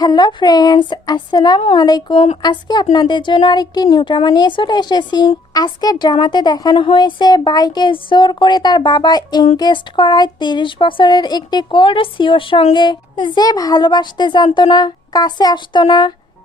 Hello friends, আসসালামু আলাইকুম। আজকে আপনাদের জন্য আরেকটি নিউ ড্রামা নিয়ে চলে এসেছি। আজকের ড্রামাতে দেখানো হয়েছে বাইকে জোর করে তার বাবা এঙ্গেজড করায় 30 বছরের একটি কোল্ড সিওর সঙ্গে, যে ভালোবাসতে জানতো না, কাছে আসতো না,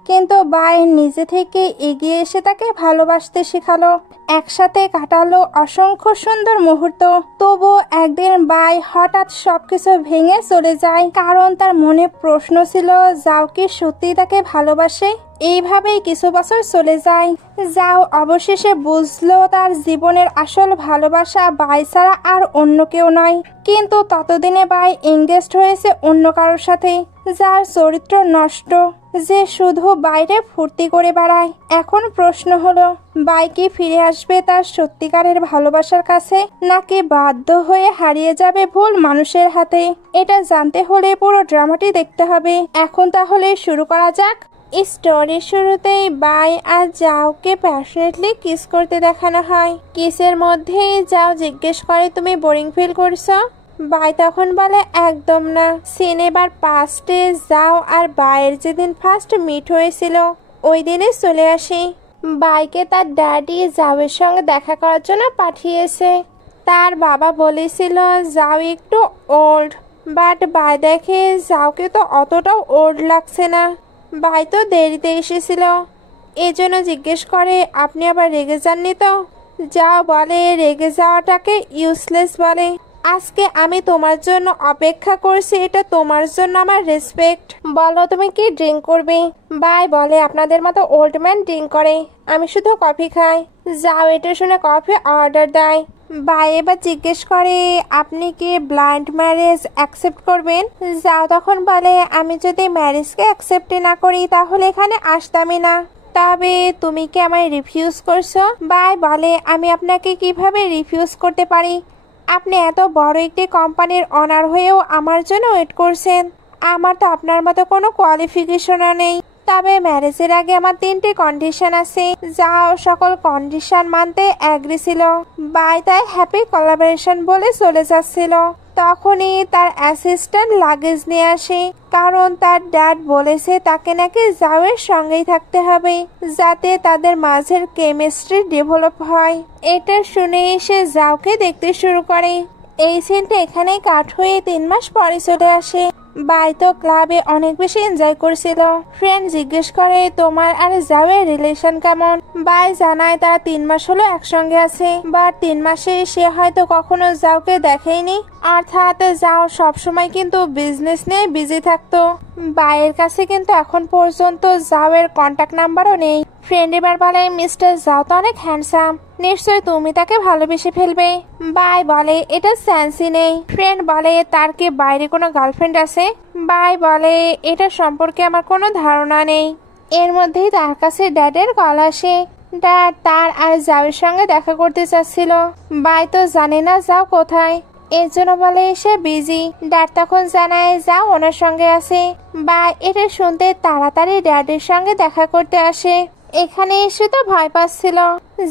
কিন্তু বাই নিজে থেকে এগিয়ে এসে তাকে ভালোবাসতে শেখালো। একসাথে কাটালো অসংখ্য সুন্দর মুহূর্ত। তবু একদিন বাই হঠাৎ সবকিছু ভেঙে চলে যায়, কারণ তার মনে প্রশ্ন ছিল, যাও কি সত্যি তাকে ভালোবাসে? এইভাবেই কিছু বছর চলে যায়। যাও অবশেষে বুঝলো তার জীবনের আসল ভালোবাসা বাই ছাড়া আর অন্য কেউ নয়। কিন্তু ততদিনে বাই এঙ্গেজড হয়েছে অন্য কারোর সাথে, যার চরিত্র নষ্ট, যে শুধু বাইরে ফুর্তি করে বেড়ায়। এখন প্রশ্ন হলো, বাই কি ফিরে আসবে তার সত্যিকারের ভালোবাসার কাছে, নাকি বাধ্য হয়ে হারিয়ে যাবে ভুল মানুষের হাতে? এটা জানতে হলে পুরো ড্রামাটি দেখতে হবে। এখন তাহলে শুরু করা যাক। স্টোরির শুরুতেই বাই আর জাওকে প্যাশনেটলি কিস করতে দেখানো হয়। কিসের মধ্যেই জাও জিজ্ঞেস করে, তুমি বোরিং ফিল করছো? বাই তখন বলে, একদম না। সিন এবার পাস্টে যাও আর বাইয়ের যেদিন ফার্স্ট মিট হয়েছিল ওই দিনে চলে আসি। বাইকে তার ড্যাডি জাওয়ের সঙ্গে দেখা করার জন্য পাঠিয়েছে। তার বাবা বলেছিল যাও একটু ওল্ড, বাট বাই দেখে যাওকে তো অতটাও ওল্ড লাগছে না। বাই তো দেরিতে এসেছিল, এজন্য জিজ্ঞেস করে, আপনি আবার রেগে যাননি তো? যাও বলে, রেগে যাওয়াটাকে ইউজলেস বলে। আজকে আমি তোমার জন্য অপেক্ষা করছি, এটা তোমার জন্য আমার রেসপেক্ট। বলো তুমি কি ড্রিঙ্ক করবে? বাই বলে, আপনাদের মতো ওল্ড ম্যান ড্রিঙ্ক করে, আমি শুধু কফি খাই। যাও এটা শুনে কফি অর্ডার দেয়। বাই এবার জিজ্ঞেস করে, আপনি কি ব্লাইন্ড ম্যারেজ অ্যাকসেপ্ট করবেন? যাও তখন বলে, আমি যদি ম্যারেজকে অ্যাকসেপ্টই না করি তাহলে এখানে আসতামই না। তবে তুমি কি আমায় রিফিউজ করছো? বাই বলে, আমি আপনাকে কিভাবে রিফিউজ করতে পারি? আপনি এত বড় একটি কোম্পানির অনার হয়েও আমার জন্য ওয়েট করছেন। আমার তো আপনার মতো কোনো কোয়ালিফিকেশনও নেই। তবে ম্যারেজের আগে আমার 3টি কন্ডিশন আছে, যাও সকল কন্ডিশন মানতে অ্যাগ্রি ছিল। বাই তাই হ্যাপি কোলাবোরেশন বলে চলে যাচ্ছিল, তখনই তার অ্যাসিস্ট্যান্ট লাগেজ নিয়ে আসে, কারণ তার ড্যাড বলেছে তাকে নাকি জাওয়ের সঙ্গেই থাকতে হবে, যাতে তাদের মাঝের কেমিস্ট্রি ডেভেলপ হয়। এটা শুনে এসে জাওকে দেখতে শুরু করে। এই সিনটা এখানেই কাট হয়ে 3 মাস পরে চলে আসে। বাই তো ক্লাবে অনেক বেশি এনজয় করছিল। ফ্রেন্ড জিজ্ঞেস করে, তোমার আর জাওয়ের রিলেশন কেমন? বাই জানায় তারা 3 মাস হলো একসঙ্গে আছে, বাট 3 মাসে সে হয়তো কখনো জাওকে দেখেইনি। অর্থাৎ যাও সবসময় কিন্তু বিজনেস নিয়ে বিজি থাকতো। বাইয়ের কাছে কিন্তু এখন পর্যন্ত জাওয়ের কন্ট্যাক্ট নাম্বারও নেই। ফ্রেন্ড এবার বলে, মিস্টার জাও তো অনেক হ্যান্ডসাম, নিশ্চয়ই তুমি তাকে ভালোবেসে ফেলবে। বাই বলে, এটা সেন্সই নেই। ফ্রেন্ড বলে, তার কি বাইরে কোনো গার্লফ্রেন্ড আছে? বাই বলে, এটা সম্পর্কে আমার কোনো ধারণা নেই। এর মধ্যেই তার কাছে ড্যাডের কল আসে। ড্যাড তার আর জাওয়ের সঙ্গে দেখা করতে চাচ্ছিল। বাই তো জানে না যাও কোথায়, এর জন্য বলে সে বিজি। ড্যাড তখন জানায় যাও ওনার সঙ্গে আছে। বা এটা শুনতে তাড়াতাড়ি ড্যাডের সঙ্গে দেখা করতে আসে। এখানে এসে তো ভয় পাচ্ছিল।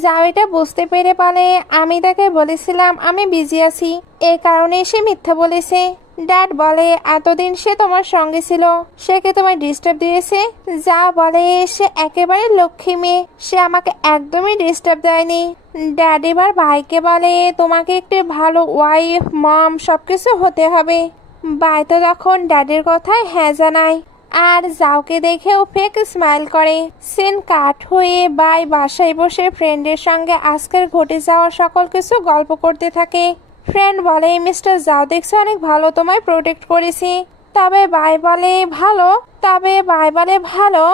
যাও এটা বুঝতে পেরে বলে, আমি তাকে বলেছিলাম আমি বিজি আছি, এই কারণে সে মিথ্যা বলেছে। ড্যাড বলে, এতদিন সে তোমার সঙ্গে ছিল, সে কি তোমায় ডিস্টার্ব দিয়েছে? যা বলে, সে একেবারে লক্ষ্মী মেয়ে, সে আমাকে একদমই ডিস্টার্ব দেয়নি। ড্যাড এবার ভাইকে বলে, তোমাকে একটি ভালো ওয়াইফ, মম সবকিছু হতে হবে। ভাই তো তখন ড্যাডের কথায় হ্যাঁ জানায়, আর জাওকে দেখেও ফেক স্মাইল করে। সিন কাট হয়ে বাই বাসায় বসে ফ্রেন্ডের সঙ্গে আজকের ঘটে যাওয়া সকল কিছু গল্প করতে থাকে। ফ্রেন্ড বলে, মিস্টার জাও দেখছি অনেক ভালো, তোমায় প্রোটেক্ট করেছি। তবে বাই বলে ভালো,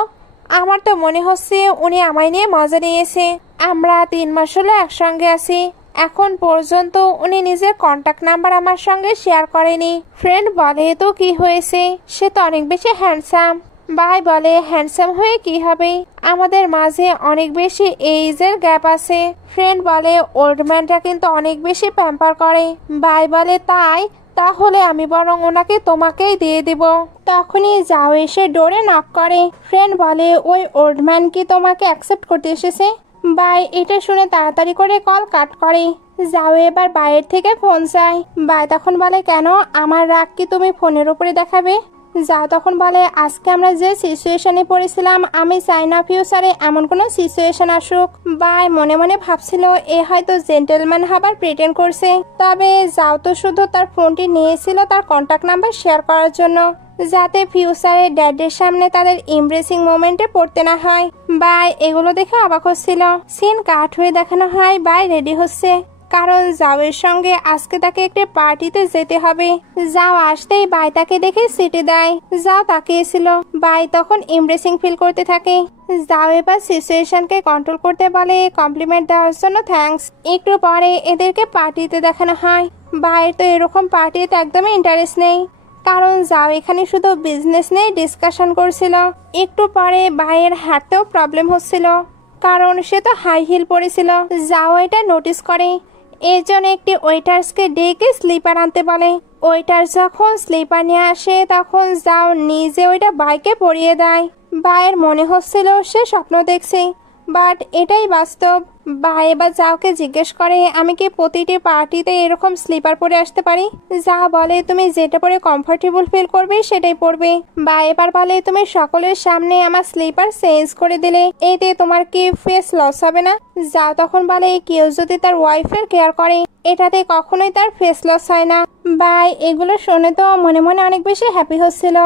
আমার তো মনে হচ্ছে উনি আমায় নিয়ে মজা নিয়েছে। আমরা 3 মাস হলো একসঙ্গে আছি, এখন পর্যন্ত উনি নিজের কন্ট্যাক্ট নাম্বার আমার সঙ্গে শেয়ার করেনি। ফ্রেন্ড বলে, তো কি হয়েছে, সে তো অনেক বেশি হ্যান্ডসাম। বাই বলে, হ্যান্ডসাম হয়ে কি হবে, আমাদের মাঝে অনেক বেশি এইজের গ্যাপ আছে। ফ্রেন্ড বলে, ওল্ড ম্যানটা কিন্তু অনেক বেশি প্যাম্পার করে। বাই বলে, তাহলে আমি বরং ওনাকে তোমাকেই দিয়ে দিব। তখনই যাও এসে ডোরে নক করে। ফ্রেন্ড বলে, ওই ওল্ড ম্যান কি তোমাকে অ্যাকসেপ্ট করতে এসেছে? বাই এটা শুনে তাড়াতাড়ি করে কল কাট করে। যাও এবার বাইরের থেকে ফোন চাই। বাই তখন বলে, কেন, আমার রাগ কি তুমি ফোনের উপরে দেখাবে? যাও তখন বলে আজকে আমরা যে সিচুয়েশনে পড়েছিলাম আমি চাই না ফিউচারে এমন কোনো সিচুয়েশন আসুক। বাই মনে মনে ভাবছিল এ হয়তো জেন্টেলম্যান হবার প্রিটেন্ড করছে, তবে যাও তো শুধু তার ফোনটি নিয়েছিল তার কন্ট্যাক্ট নাম্বার শেয়ার করার জন্য, যাতে ফিউচারে ড্যাডের সামনে তাদের এমব্রেসিং মোমেন্টে পড়তে না হয়। বাই এগুলো দেখে অবাক হচ্ছিল। সিন কাট হয়ে দেখানো হয় বাই রেডি হচ্ছে, কারণ যাওয়ের সঙ্গে আজকে তাকে একটি পার্টিতে যেতে হবে। যাও আসতেই বাই তাকে দেখে সিটি দেয়। যাও তাকিয়েছিল। বাই তখন এমব্রেসিং ফিল করতে থাকে। যাও এবার সিচুয়েশনকে কন্ট্রোল করতে বলে কমপ্লিমেন্ট দেওয়ার জন্য থ্যাঙ্কস। একটু পরে এদেরকে পার্টিতে দেখানো হয়। বাইয়ের তো এরকম পার্টিতে একদমই ইন্টারেস্ট নেই, কারণ যাও এখানে শুধু বিজনেস নিয়ে ডিসকাশন করছিল। একটু পরে বাইয়ের হাঁটতেও প্রবলেম হচ্ছিল, কারণ সে তো হাই হিল পরেছিল। যাও এটা নোটিস করে, এর জন্য একটি ওয়েটার্সকে ডেকে স্লিপার আনতে বলে। ওয়েটার যখন স্লিপার নিয়ে আসে তখন যাও নিজে ওইটা বাইকে পরিয়ে দেয়। বাইয়ের মনে হচ্ছিল সে স্বপ্ন দেখছে, বাট এটাই বাস্তব। বাই এবার যাওকে জিজ্ঞেস করে আমি কি প্রতিটি পার্টিতে এরকম স্লিপার পরে আসতে পারি? যা বলে তুমি যেটা পরে কমফোর্টেবল ফিল করবে সেটাই পরবে। বা এবার বলে তুমি সকলের সামনে আমার স্লিপার চেঞ্জ করে দিলে এতে তোমার কি ফেস লস হবে না? যাও তখন বলে কেউ যদি তার ওয়াইফের কেয়ার করে এটাতে কখনোই তার ফেস লস হয় না। বাই এগুলো শুনে তো মনে মনে অনেক বেশি হ্যাপি হচ্ছিল।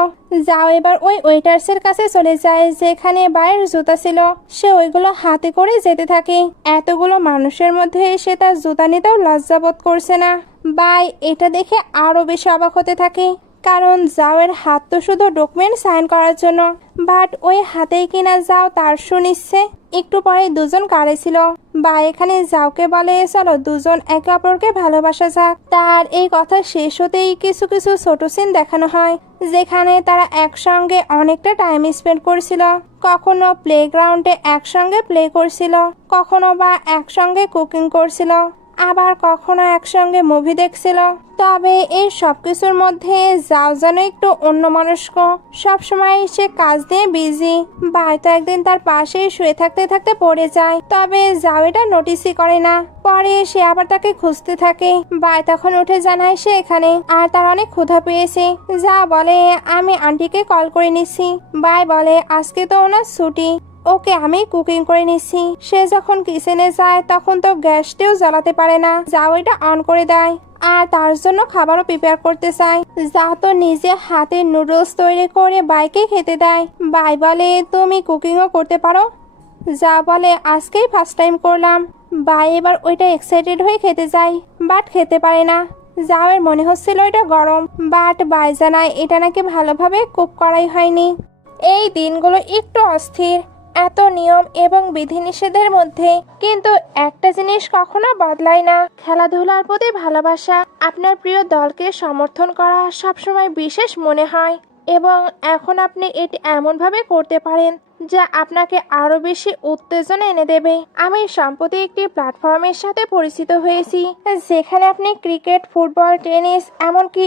যাও এবার ওই ওয়েটার্সের কাছে চলে যায় যেখানে বাইরের জুতা ছিল। সে ওইগুলো হাতে করে যেতে থাকে। এতগুলো মানুষের মধ্যে সে তার জুতা নিতেও লজ্জাবোধ করছে না। বাই এটা দেখে আরো বেশি অবাক হতে থাকে, কারণ যাওয়ের হাত তো শুধু ডকুমেন্ট সাইন করার জন্য, বাট ওই হাতেই কিনা যাও তার শুনিচ্ছে। একটু পরে দুজন কারে ছিল। বা এখানে যাওকে বলে চলো দুজন একে অপরকে ভালোবাসা যাক। তার এই কথা শেষ হতেই কিছু কিছু ছোট সিন দেখানো হয়, যেখানে তারা একসঙ্গে অনেকটা টাইম স্পেন্ড করছিল। কখনো প্লেগ্রাউন্ডে একসঙ্গে প্লে করছিল, কখনো বা একসঙ্গে কুকিং করছিল, আবার কখনো একসঙ্গে মুভি দেখছিল। তবে এই সবকিছুর মধ্যে যাও যেন একটু অন্যমনস্ক, সবসময় সে কাজ দিয়ে বিজি। বাই তো একদিন তার পাশে শুয়ে থাকতে থাকতে পড়ে যায়, তবে যাও এটা নোটিসই করে না। পরে সে আবার তাকে খুঁজতে থাকে। বাই তখন উঠে জানায় সে এখানে, আর তার অনেক ক্ষুধা পেয়েছে। যা বলে আমি আন্টিকে কল করে নিচ্ছি। বাই বলে আজকে তো ওনার ছুটি, ওকে আমি কুকিং করে নিচ্ছি। সে যখন কিচেনে যায় তখন তো গ্যাসটিও জ্বালাতে পারে না। যাও এটা অন করে দেয় আর তার জন্য খাবারও প্রিপেয়ার করতে চায়। যা তো নিজে হাতে নুডলস তৈরি করে বাইকে খেতে দেয়। বাই বলে তুমি কুকিংও করতে পারো? যা বলে আজকেই ফার্স্ট টাইম করলাম। বাই এবার ওইটা এক্সাইটেড হয়ে খেতে যায়, বাট খেতে পারে না। যাওয়ের মনে হচ্ছিল এটা গরম, বাট বাই জানায় এটা নাকি ভালোভাবে কুক করাই হয়নি। এই দিনগুলো একটু অস্থির, এত নিয়ম এবং বিধিনিষেধের মধ্যে কিন্তু একটা জিনিস কখনো বদলায় না, খেলাধুলার প্রতি ভালোবাসা। আপনার প্রিয় দলকে সমর্থন করা সবসময় বিশেষ মনে হয়, এবং এখন আপনি এটি এমনভাবে করতে পারেন যা আপনাকে আরো বেশি উত্তেজনা এনে দেবে। আমি সম্প্রতি একটি প্ল্যাটফর্মের সাথে পরিচিত হয়েছি যেখানে আপনি ক্রিকেট, ফুটবল, টেনিস, এমনকি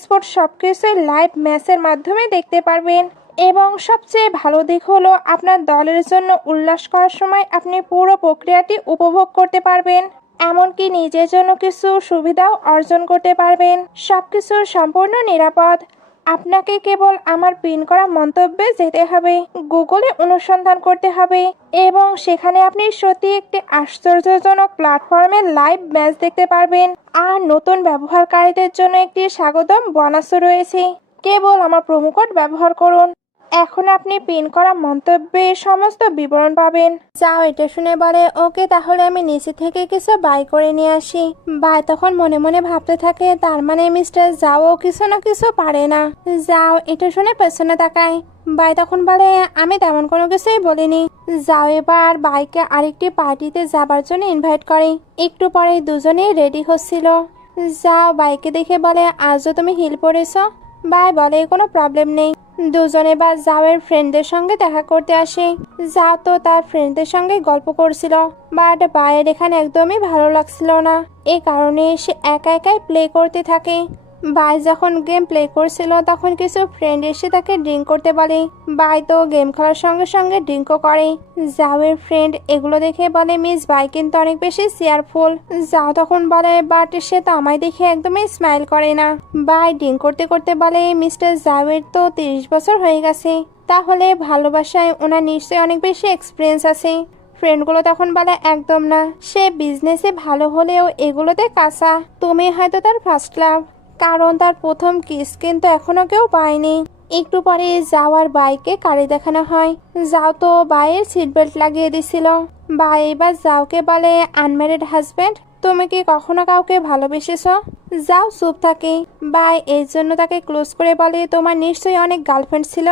স্পোর্টস সবকিছুই লাইভ ম্যাচের মাধ্যমে দেখতে পারবেন। এবং সবচেয়ে ভালো দিক হলো আপনার দলের জন্য উল্লাস করার সময় আপনি পুরো প্রক্রিয়াটি উপভোগ করতে পারবেন, এমনকি নিজের জন্য কিছু সুবিধাও অর্জন করতে পারবেন। সবকিছু সম্পূর্ণ নিরাপদ। আপনাকে কেবল আমার পিন করা মন্তব্যে যেতে হবে, গুগলে অনুসন্ধান করতে হবে, এবং সেখানে আপনি সত্যি একটি আশ্চর্যজনক প্ল্যাটফর্মে লাইভ ম্যাচ দেখতে পারবেন। আর নতুন ব্যবহারকারীদের জন্য একটি স্বাগতম বোনাসও রয়েছে। কেবল আমার প্রোমো কোড ব্যবহার করুন। এখন আপনি পিন করা মন্তব্যে সমস্ত বিবরণ পাবেন। যাও এটা শুনে বলে ওকে তাহলে আমি নিচে থেকে কিছু বাই করে নিয়ে আসি। বাই তখন মনে মনে ভাবতে থাকে তার মানে মিস্টার যাও কিছু না কিছু পারে না। যাও এটা শুনে পেছনে তাকায়। বাই তখন বলে আমি তেমন কোনো কিছুই বলিনি। যাও এবার বাইকে আরেকটি পার্টিতে যাবার জন্য ইনভাইট করে। একটু পরে দুজনেই রেডি হচ্ছিল। যাও বাইকে দেখে বলে আজও তুমি হিল পরেছ? বাই বলে কোনো প্রবলেম নেই। দুজনে বা যাওয়ের ফ্রেন্ডদের সঙ্গে দেখা করতে আসে। যাও তো তার ফ্রেন্ডদের সঙ্গে গল্প করছিল, বাট বাইয়ের এখানে একদমই ভালো লাগছিল না। এই কারণে সে একা একাই প্লে করতে থাকে। বাই যখন গেম প্লে করছিল তখন কিছু ফ্রেন্ড এসে তাকে ড্রিঙ্ক করতে বলে। বাই তো গেম খেলার সঙ্গে সঙ্গে ড্রিঙ্কও করে। জাওয়ের ফ্রেন্ড এগুলো দেখে বলে মিস বাই কিন্তু অনেক বেশি চেয়ারফুল। যাও তখন বলে বাট সে তো আমায় দেখে একদমই স্মাইল করে না। বাই ড্রিঙ্ক করতে করতে বলে মিস্টার জাওয়ের তো 30 বছর হয়ে গেছে, তাহলে ভালোবাসায় ওনার নিশ্চয়ই অনেক বেশি এক্সপিরিয়েন্স আছে। ফ্রেন্ডগুলো তখন বলে একদম না, সে বিজনেসে ভালো হলেও এগুলোতে কাঁচা। তুমি হয়তো তার ফার্স্ট লাভ, কারণ তার প্রথম কিস কিন্তু এখনো কেউ পায়নি। একটু পরে যাওয়ার বাইকে গাড়ি দেখানো হয়। যাও তো বাইয়ের সিট বেল্ট লাগিয়ে দিছিল। বাই এবার যাওকে বলে আনম্যারিড হাজবেন্ড, তুমি কি কখনো কাউকে ভালোবেসেছ? যাও চুপ থাকে। বাই এর জন্য তাকে ক্লোজ করে বলে তোমার নিশ্চয়ই অনেক গার্লফ্রেন্ড ছিল।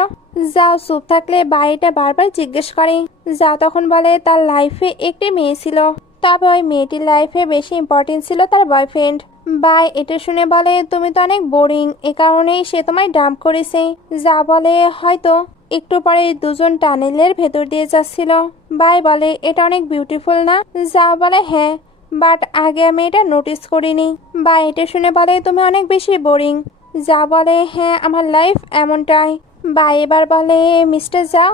যাও চুপ থাকলে বাই এটা বারবার জিজ্ঞেস করে। যাও তখন বলে তার লাইফে একটি মেয়ে ছিল, তবে ওই মেয়েটির লাইফে বেশি ইম্পর্টেন্ট ছিল তার বয়ফ্রেন্ড। বাই এটা শুনে বলে তুমি তো অনেক বোরিং, এ কারণেই সে তোমায় ডাম্প করেছে। যা বলে হয়তো। একটু পরে দুজন টানেলের ভেতর দিয়ে যাচ্ছিল। বাই বলে এটা অনেক বিউটিফুল না? যা বলে হ্যাঁ, বাট আগে আমি এটা নোটিস করিনি। বাই এটা শুনে বলে তুমি অনেক বেশি বোরিং। যা বলে হ্যাঁ, আমার লাইফ এমনটাই। বাই এবার বলে মিস্টার যা,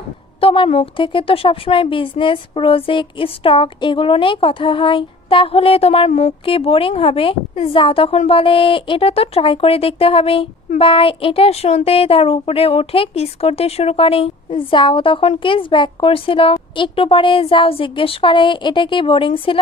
তোমার মুখ থেকে তো সবসময় বিজনেস, প্রজেক্ট, স্টক এগুলো নিয়েই কথা হয়, তাহলে তোমার মুখ কি বোরিং হবে? যাও তখন বলে এটা তো ট্রাই করে দেখতে হবে। বাই এটা শুনতে তার উপরে উঠে কিস করতে শুরু করে। যাও তখন কিস ব্যাক করছিল। একটু পরে যাও জিজ্ঞেস করে এটা কি বোরিং ছিল?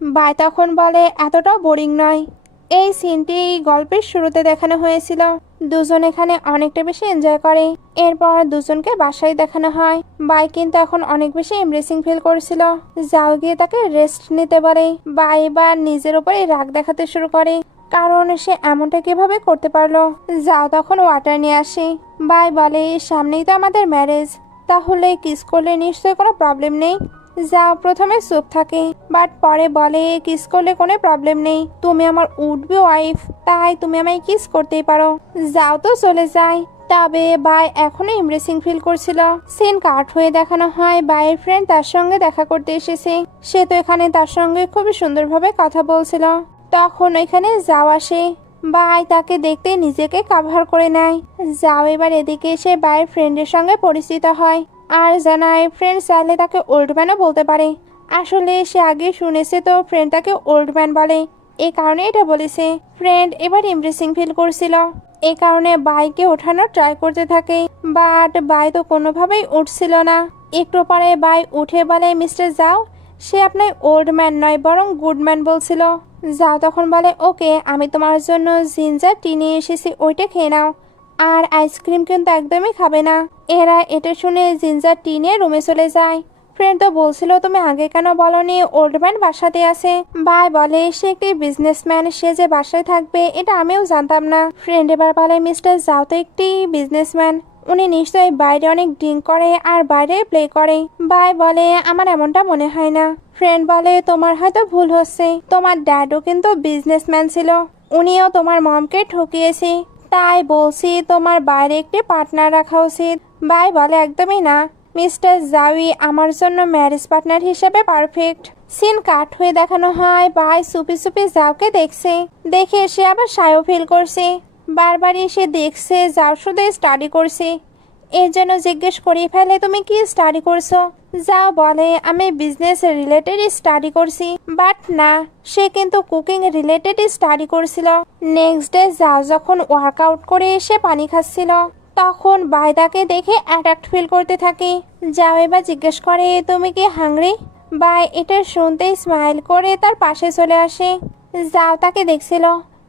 বাই তখন বলে এতটাও বোরিং নয়। এই সিনটি গল্পের শুরুতে দেখানো হয়েছিল। দুজন এখানে অনেকটা বেশি এনজয় করে। এরপর দুজনকে বাসায় দেখানো হয়। বাই কিন্তু এখন অনেক বেশি এমব্রেসিং ফিল করছিল। যাও গিয়ে তাকে রেস্ট নিতে বলে। বাই এবার নিজের উপরে রাগ দেখাতে শুরু করে, কারণ সে এমনটা কিভাবে করতে পারলো। যাও তখন ওয়াটার নিয়ে আসে। বাই বলে সামনেই তো আমাদের ম্যারেজ, তাহলে কিস করলে নিশ্চয়ই কোনো প্রবলেম নেই। যাও প্রথমে চুপ থাকে, বাট পরে বলে কিস করলে কোনো প্রবলেম নেই, তুমি আমার উড বি ওয়াইফ, তাই তুমি আমায় কিস করতেই পারো। যাও তো চলে যায়। তবে বাই এখনো এমব্রেসিং ফিল করছিল। সিন কাট হয়ে দেখানো হয় বাইয়ের ফ্রেন্ড তার সঙ্গে দেখা করতে এসেছে। সে তো এখানে তার সঙ্গে খুবই সুন্দরভাবে কথা বলছিল। তখন এখানে যাও আসে। বাই তাকে দেখতে নিজেকে কাভার করে নেয়। যাও এবার এদিকে এসে বাইয়ের ফ্রেন্ডের সঙ্গে পরিচিত হয় আর জানায় ফ্রেন্ড চাইলে তাকে ওল্ড ম্যানও বলতে পারে। আসলে সে আগে শুনেছে তো ফ্রেন্ড তাকে ওল্ড ম্যান বলে, এই কারণে এটা বলেছে। ফ্রেন্ড এবার এমব্রেসিং ফিল করছিল, এই কারণে বাইকে ওঠানোর ট্রাই করতে থাকে, বাট বাই তো কোনোভাবেই উঠছিল না। একটু পরে বাই উঠে বলে মিস্টার যাও, সে আপনার ওল্ড ম্যান নয় বরং গুড ম্যান বলছিল। যাও তখন বলে ওকে, আমি তোমার জন্য জিঞ্জার টি নিয়ে এসেছি, ওইটা খেয়ে নাও, আর আইসক্রিম কিন্তু একদমই খাবে না। এরা এটা শুনে জিঞ্জার টি নিয়ে রুমে চলে যায়। ফ্রেন্ড তো বলছিল তুমি আগে কেন বলনি ওল্ড ম্যান বাসাতে আছে। বাই বলে সে একটি বিজনেসম্যান, সে যে বাসায় থাকবে এটা আমিও জানতাম না। ফ্রেন্ড এবার বলে মিস্টার যাও তো একটি বিজনেসম্যান, উনি নিশ্চয়ই বাইরে অনেক ড্রিঙ্ক করে আর বাইরে প্লে করে। বাই বলে আমার এমনটা মনে হয় না। ফ্রেন্ড বলে তোমার হয়তো ভুল হচ্ছে, তোমার ড্যাডও কিন্তু বিজনেসম্যান ছিল, উনিও তোমার মমকে ঠকিয়েছে, তাই বলছি তোমার বাইরে একটি পার্টনার রাখা উচিত। বাই বলে একদমই না, মিস্টার জাউই আমার জন্য ম্যারেজ পার্টনার হিসেবে পারফেক্ট। সিন কাট হয়ে দেখানো হয় বাই চুপি চুপি যাওকে দেখছে। দেখে সে আবার সায়ও ফিল করছে। বারবারই সে দেখছে যাও শুধু স্টাডি করছে। এর জন্য জিজ্ঞেস করে ফেলে তুমি কি স্টাডি করছো? যা বলে আমি বিজনেস রিলেটেড স্টাডি করছি, বাট না, সে কিন্তু কুকিং রিলেটেড স্টাডি করছিল। নেক্সট ডে যাও যখন ওয়ার্কআউট করে এসে পানি খাচ্ছিল, তখন বাই তাকে দেখে অ্যাট্রাক্ট ফিল করতে থাকে। যাও এবার জিজ্ঞেস করে তুমি কি হাংরি? বাই এটা শুনতেই স্মাইল করে তার পাশে চলে আসে। যাও তাকে দেখছিল।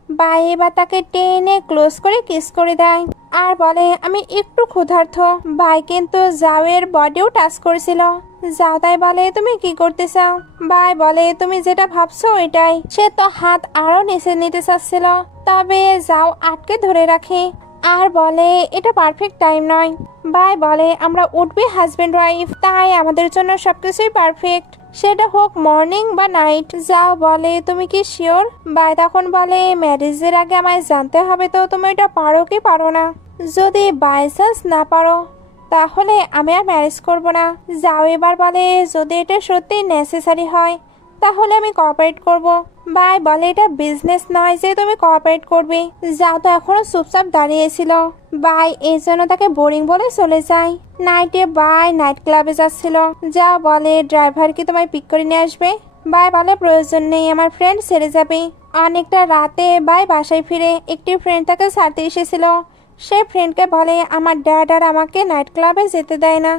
বাই এবার তাকে টেনে ক্লোজ করে কিস করে দেয় আর বলে আমি একটু ক্ষুধার্ত। বাই কিন্তু জাওয়ের বডিও টাচ করেছিল। যাও তাই বলে তুমি কি করতে চাও? বাই বলে তুমি যেটা ভাবছো ওইটাই। সে তো হাত আরো নিচে নিতে চাচ্ছিল, তবে যাও আটকে ধরে রাখে আর বলে এটা পারফেক্ট টাইম নয়। বাই বলে আমরা উঠবি হাজবেন্ড ওয়াইফ, তাই আমাদের জন্য সবকিছুই পারফেক্ট, সেটা হোক মর্নিং বা নাইট। যাও বলে তুমি কি শিওর? বাই তখন বলে ম্যারেজের আগে আমায় জানতে হবে তো তুমি এটা পারো কি পারো না। যদি বাই চান্স না পারো তাহলে আমি আর ম্যারেজ করব না। যাও এবার বলে যদি এটা সত্যি নেসেসারি হয় তাহলে আমি কোঅপারেট করব। ভাই বলে এটা বিজনেস নয় যে তুমি কোঅপারেট করবে। যাও তো এখনো চুপচাপ দাঁড়িয়েছিল। ভাই এই জন্য তাকে বোরিং বলে চলে যায়। নাইটে ভাই নাইট ক্লাবে যাচ্ছিল। যাও বলে ড্রাইভার কি তোমায় পিক করে নিয়ে আসবে। ভাই বলে প্রয়োজন নেই, আমার ফ্রেন্ড ছেড়ে যাবে। অনেকটা রাতে ভাই বাসায় ফিরে একটি ফ্রেন্ড তাকে ছাড়তে এসেছিল। সে ফ্রেন্ডকে বলে আমার ড্যাড আর আমাকে নাইট ক্লাবে যেতে দেয় না,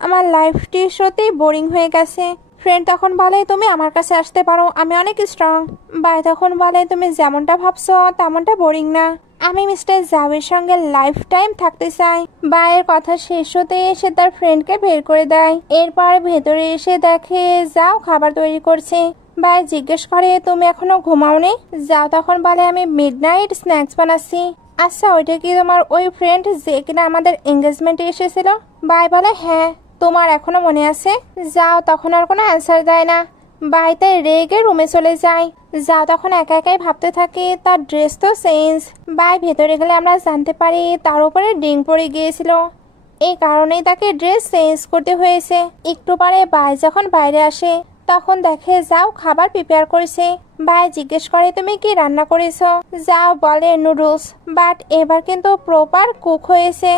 আমার লাইফটি সত্যিই বোরিং হয়ে গেছে। ফ্রেন্ড তখন বলে তুমি আমার কাছে আসতে পারো, আমি অনেক স্ট্রং। ভাই তখন বলে তুমি যেমনটা ভাবছো তেমনটা বোরিং না, আমি মিস্টার জাওয়ের সঙ্গে লাইফ টাইম থাকতে চাই। ভাইয়ের কথা শেষ হতে সে তার ফ্রেন্ডকে বের করে দেয়। এরপর ভেতরে এসে দেখে যাও খাবার তৈরি করছে। ভাই জিজ্ঞেস করে তুমি এখনো ঘুমাওনি। যাও তখন বলে আমি মিডনাইট স্ন্যাক্স বানাচ্ছি। আচ্ছা ওইটা কি তোমার ওই ফ্রেন্ড যে কিনা আমাদের এঙ্গেজমেন্টে এসেছিল। ভাই বলে হ্যাঁ, তোমার এখনো মনে আছে। যাও তখন আর কোনো অ্যান্সার দেয় না। ভাই তাই রেগে রুমে চলে যায়। যাও তখন একা একাই ভাবতে থাকে তার ড্রেস তো চেঞ্জ। ভাই ভেতরে গেলে আমরা জানতে পারি তার উপরে ডিং পড়ে গিয়েছিল, এই কারণেই তাকে ড্রেস চেঞ্জ করতে হয়েছে। একটু পরে ভাই যখন বাইরে আসে তখন দেখে যাও খাবার প্রিপেয়ার করেছে। ভাই জিজ্ঞেস করে তুমি কি রান্না করেছো। যাও বলে নুডলস, বাট এবার কিন্তু প্রপার কুক হয়েছে।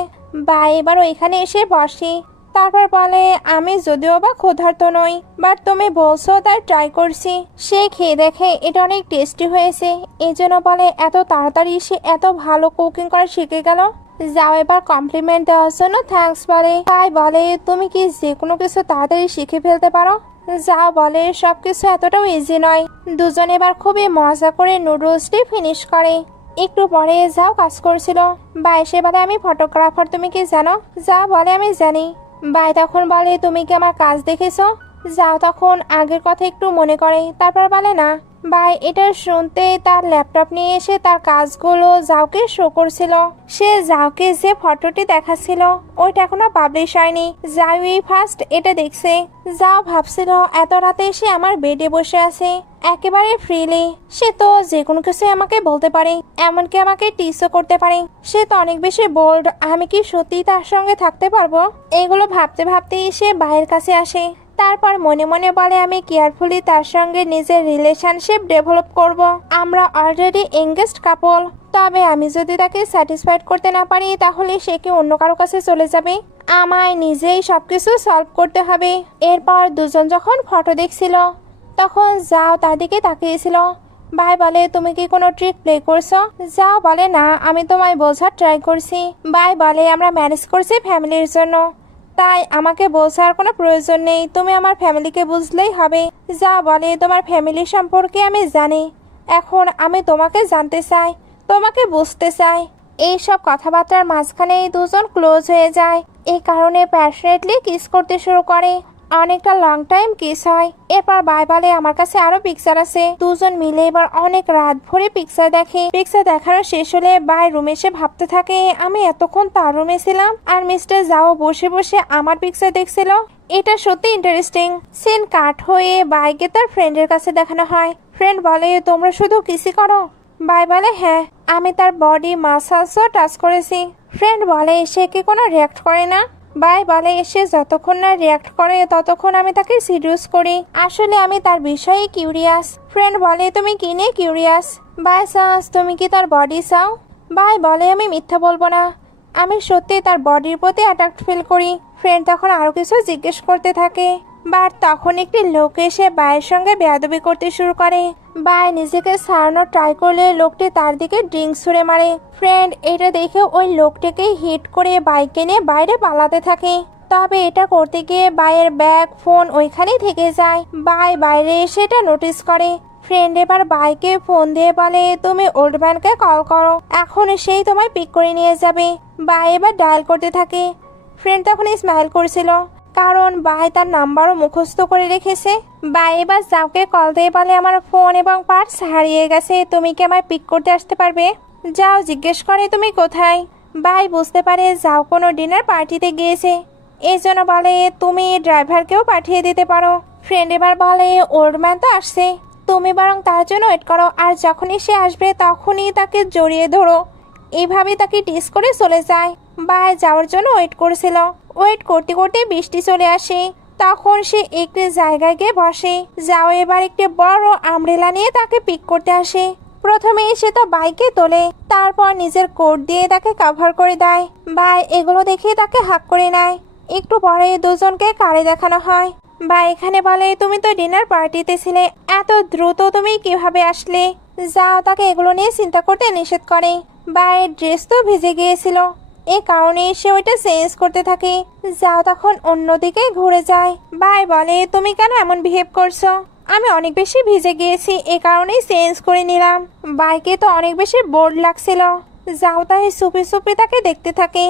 ভাই এবার ওইখানে এসে বসি। তারপর বলে আমি যদিও বা ক্ষুধার্ত নই, বাট তুমি বলছো তাই ট্রাই করছি। সে খেয়ে দেখে এটা অনেক টেস্টি হয়েছে, এই জন্য বলে এত তাড়াতাড়ি সে এত ভালো কুকিং করা শিখে গেল। যাও এবার কমপ্লিমেন্ট দেওয়ার জন্য থ্যাঙ্কস বলে। ভাই বলে তুমি কি যে কোনো কিছু তাড়াতাড়ি শিখে ফেলতে পারো। যাও বলে সবকিছু এতটাও ইজি নয়। দুজন এবার খুবই মজা করে নুডলসটি ফিনিশ করে। একটু পরে যাও কাজ করছিল। ভাই সে বলে আমি ফটোগ্রাফার, তুমি কি জানো। যা বলে আমি জানি। ভাই তখন বলে তুমি কি আমার কাজ দেখেছো। যাও তখন আগের কথা একটু মনে করে, তারপর বলে না। ভাই এটা শুনতে তার ল্যাপটপ নিয়ে এসে তার কাজগুলো যাওকে শো করছিল। সে যাওকে যে ফটোটি দেখাচ্ছিল ওইটা এখনো পাবলিশ হয়নি। যাওই ফার্স্ট এটা দেখছে। যাও ভাবছিল এত রাতে সে আমার বেডে বসে আছে একেবারে ফ্রিলি, সে তো যে কোনো কিছু আমাকে বলতে পারে, এমনকি আমাকে টিসও করতে পারে। সে তো অনেক বেশি বোল্ড, আমি কি সত্যি তার সঙ্গে থাকতে পারবো। এগুলো ভাবতে ভাবতেই সে ভাইয়ের কাছে আসে। তারপর মনে মনে বলে আমি কেয়ারফুলি তার সঙ্গে নিজের রিলেশনশিপ ডেভেলপ করব। আমরা অলরেডি এঙ্গেজড কাপল, তবে আমি যদি তাকে স্যাটিসফাইড করতে না পারি তাহলে সে কি অন্য কারো কাছে চলে যাবে। আমায় নিজেই সবকিছু সলভ করতে হবে। এরপর দুজন যখন ফটো দেখছিল তখন যাও তার দিকে তাকিয়েছিল। ভাই বলে তুমি কি কোনো ট্রিক প্লে করছো। যাও বলে না, আমি তোমায় বোঝার ট্রাই করছি। ভাই বলে আমরা ম্যানেজ করছি ফ্যামিলির জন্য, তাই আমাকে বোঝার কোনো প্রয়োজন নেই, তুমি আমার ফ্যামিলিকে বুঝলেই হবে। যা বলে তোমার ফ্যামিলি সম্পর্কে আমি জানি, এখন আমি তোমাকে জানতে চাই, তোমাকে বুঝতে চাই। এইসব কথাবার্তার মাঝখানে দুজন ক্লোজ হয়ে যায়। এই কারণে প্যাশনেটলি কিস করতে শুরু করে। অনেকটা লং টাইম কিস হয়। এরপর বাই বলে আমার কাছে আরো পিকচার আছে। দুজন মিলে এবার অনেক রাত ভরে পিকচার দেখে। পিকচার দেখানো শেষ হলে বাই রুমে এসে ভাবতে থাকে আমি এতক্ষণ তার রুমে ছিলাম আর মিস্টার যাও বসে বসে আমার পিকচার দেখছিল। এটা সত্যি ইন্টারেস্টিং। সিন কাট হয়ে বাইকে তার ফ্রেন্ডের কাছে দেখানো হয়। ফ্রেন্ড বলে তোমরা শুধু কিসই করো। বাই বলে হ্যাঁ, আমি তার বডি মাসাজও টাচ করেছি। ফ্রেন্ড বলে সে কি কোনো রিয়াক্ট করে না। বাই বলে এসে যতক্ষণ না রিয়াক্ট করে ততক্ষণ আমি তাকে সিডিউস করি, আসলে আমি তার বিষয়ে কিউরিয়াস। ফ্রেন্ড বলে তুমি কি নিয়ে কিউরিয়াস। বাই সাস তুমি কি তার বডি চাও। বাই বলে আমি মিথ্যা বলবো না, আমি সত্যি তার বডির প্রতি অ্যাট্রাক্ট ফিল করি। ফ্রেন্ড তখন আরো কিছু জিজ্ঞেস করতে থাকে, বাট তখন একটি লোক এসে বায়ের সঙ্গে বেয়াদবি করতে শুরু করে। বাই নিজেকে সারানোর ট্রাই করলে লোকটি তার দিকে ড্রিঙ্কস ছুঁড়ে মারে। ফ্রেন্ড এটা দেখে ওই লোকটিকে হিট করে বাইকে নিয়ে বাইরে পালাতে থাকে। তবে এটা করতে গিয়ে বাইয়ের ব্যাগ ফোন ওইখানেই থেকে যায়। বাই বাইরে এসে এটা নোটিস করে। ফ্রেন্ড এবার বাইকে ফোন দিয়ে বলে তুমি ওল্ড ম্যানকে কল করো, এখন সেই তোমায় পিক করে নিয়ে যাবে। বাই এবার ডায়াল করতে থাকে। ফ্রেন্ড তখন স্মাইল করছিল কারণ বাই তার নাম্বারও মুখস্থ করে রেখেছে। বাই এবার যাওকে কল দিয়ে বলে আমার ফোন এবং পার্স হারিয়ে গেছে, তুমি কি আমায় পিক করতে আসতে পারবে। যাও জিজ্ঞেস করে তুমি কোথায়। বাই বুঝতে পারে যাও কোনো ডিনার পার্টিতে গিয়েছে, এই জন্য বলে তুমি ড্রাইভারকেও পাঠিয়ে দিতে পারো। ফ্রেন্ড এবার বলে ওল্ড ম্যান তো আসছে, তুমি বরং তার জন্য ওয়েট করো, আর যখনই সে আসবে তখনই তাকে জড়িয়ে ধরো। এইভাবে তাকে টিস করে চলে যায়। বাই যাওয়ার জন্য ওয়েট করছিল। ওয়েট করতে করতে বৃষ্টি চলে আসে। তখন সে একটি জায়গায় গিয়ে বসে। যাও এবার একটি বড় আমব্রেলা নিয়ে তাকে পিক করতে আসে। প্রথমে সে তো বাইকে তোলে, তারপর নিজের কোট দিয়ে তাকে কভার করে দেয়। ভাই এগুলো দেখে তাকে হাক করে নেয়। একটু পরে দুজনকে কারে দেখানো হয়। ভাই এখানে বলে, তুমি তো ডিনার পার্টিতে ছিলে, এত দ্রুত তুমি কিভাবে আসলে? যাও তাকে এগুলো নিয়ে চিন্তা করতে নিষেধ করে। ভাইয়ের ড্রেস তো ভিজে গিয়েছিল, এ কারণে সে ওইটা চেঞ্জ করতে থাকে। যাও তখন অন্যদিকে ঘুরে যায়। ভাই বলে, তুমি কেন এমন বিহেভ করছো? আমি অনেক বেশি ভিজে গিয়েছি, এ কারণেই চেঞ্জ করে নিলাম। বাইকে তো অনেক বেশি বোর্ড লাগছিল। যাও তাই সুপি সুপি তাকে দেখতে থাকে।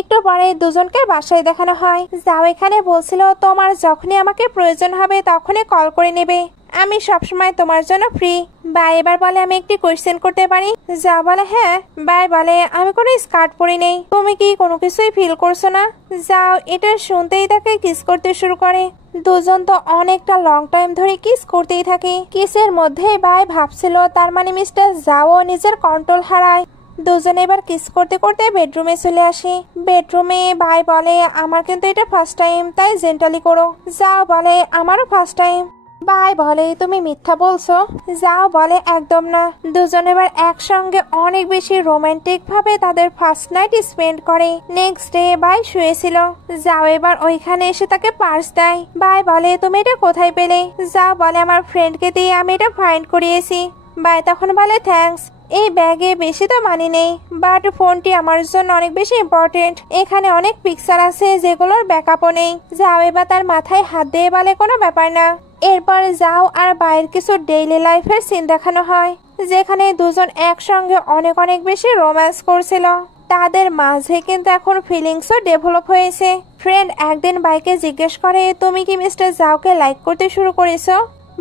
একটু পরে দুজনকে বাসায় দেখানো হয়। যাও এখানে বলছিল, তোমার যখনই আমাকে প্রয়োজন হবে তখনই কল করে নেবে, আমি সবসময় তোমার জন্য ফ্রি। ভাই এবার বলে, আমি একটি কোয়েশ্চেন করতে পারি? যা বলে, হ্যাঁ। ভাই বলে, আমি কোনো স্কার্ট পরি নেই, তুমি কি কোনো কিছুই ফিল করছো না? যাও এটা শুনতেই তাকে কিস করতে শুরু করে। দুজন তো অনেকটা লং টাইম ধরে কিস করতেই থাকে। কিসের মধ্যে ভাই ভাবছিল তার মানে মিস্টার যাও নিজের কন্ট্রোল হারায়। দুজনে এবার কিস করতে করতে বেডরুমে চলে আসে। বেডরুমে ভাই বলে, আমার কিন্তু এটা ফার্স্ট টাইম, তাই জেন্টালি করো। যাও বলে, আমারও ফার্স্ট টাইম। ভাই বলে, তুমি মিথ্যা বলছো। যাও বলে, একদম না। দুজন এবার একসঙ্গে অনেক বেশি রোমান্টিক ভাবে তাদের ফার্স্ট নাইট স্পেন্ড করে। নেক্সট ডে ভাই শুয়েছিল। যাও এবার ওইখানে এসে তাকে পার্স দেয়। ভাই বলে, তুমি এটা কোথায় পেলে? যাও বলে, আমার ফ্রেন্ডকে দিয়ে আমি এটা ফাইন্ড করিয়েছি। ভাই তখন বলে, থ্যাঙ্কস। এই ব্যাগে বেশি তো মানি নেই, বাট ফোনটি আমার জন্য অনেক বেশি ইম্পর্টেন্ট। এখানে অনেক পিকচার আছে যেগুলোর ব্যাকআপও নেই। যাও এবার তার মাথায় হাত দিয়ে বলে, কোনো ব্যাপার না। এরপর যাও আর বাইরের কিছু ডেইলি লাইফের সিন দেখানো হয়, যেখানে দুজন একসঙ্গে অনেক অনেক বেশি রোম্যান্স করছিল। তাদের মাঝে কিন্তু এখন ফিলিংসও ডেভেলপ হয়েছে। ফ্রেন্ড একদিন বাইকে জিজ্ঞেস করে, তুমি কি মিস্টার জাওকে লাইক করতে শুরু করেছো?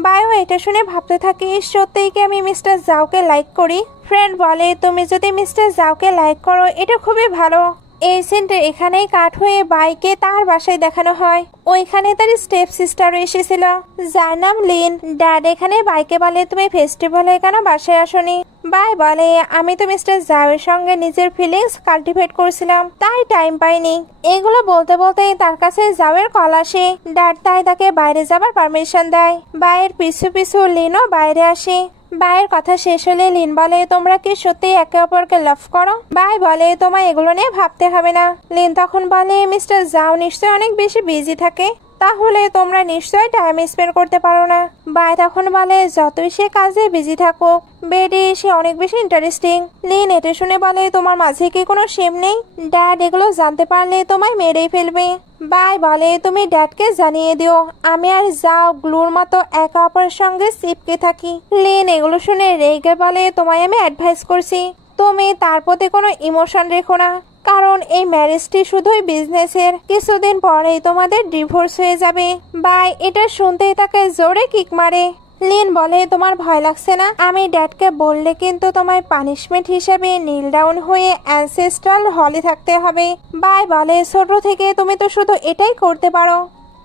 বাইও এটা শুনে ভাবতে থাকে, সত্যিই কি আমি মিস্টার জাওকে লাইক করি? ফ্রেন্ড বলে, তুমি যদি মিস্টার জাওকে লাইক করো এটা খুবই ভালো। এই সিনটা এখানেই কাট হয়ে বাইকে তার বাসায় দেখানো হয়। ওইখানে তার স্টেপ সিস্টারও এসেছিল, যার নাম লিন। ড্যাড এখানে বাইকে বলে, তুমি ফেস্টিভ্যালে কেন বাসায় আসোনি? বাই বলে, আমি তো মিস্টার জাওয়ের সঙ্গে নিজের ফিলিংস কাল্টিভেট করছিলাম, তাই টাইম পাইনি। এগুলো বলতে বলতেই তার কাছে জাওয়ের কল আসে। ড্যাড তাই তাকে বাইরে যাবার পারমিশন দেয়। বাইয়ের পিছু পিছু লিনও বাইরে আসে। ভাইয়ের কথা শেষ হলে লিন বলে, তোমরা কি সত্যি একে অপরকে লাভ করো? ভাই বলে, তোমায় এগুলো নিয়ে ভাবতে হবে না। লিন তখন বলে, মিস্টার জাও নিশ্চয় অনেক বেশি বিজি থাকে, তাহলে তোমরা নিশ্চয় টাইম স্পেন্ড করতে পারো না। ভাই তখন বলে, যতই সে কাজে বিজি থাকুক, বেডে সে অনেক বেশি ইন্টারেস্টিং। লিন এটা শুনে বলে, তোমার মাঝে কি কোনো শেম নেই? ড্যাড এগুলো জানতে পারলে তোমায় মেরেই ফেলবে। ভাই বলে, তুমি ড্যাডকে জানিয়ে দিও আমি আর যাও গ্লুর মতো একে অপরের সঙ্গে চিপকে থাকি। লিন এগুলো শুনে রেগে বলে, তোমায় আমি অ্যাডভাইস করছি, তুমি তার প্রতি কোনো ইমোশন রেখো না, কারণ এই ম্যারেজটি শুধুই বিজনেসের। কিছুদিন পরেই তোমাদের ডিভোর্স হয়ে যাবে। ভাই এটা শুনতেই তাকে জোরে কিক মারে। লিন বলে, তোমার ভয় লাগছে না? আমি ড্যাডকে বললে কিন্তু তোমায় পানিশমেন্ট হিসেবে নীল ডাউন হয়ে অ্যানসেস্ট্রাল হলে থাকতে হবে। ভাই বলে, ছোট থেকে তুমি তো শুধু এটাই করতে পারো,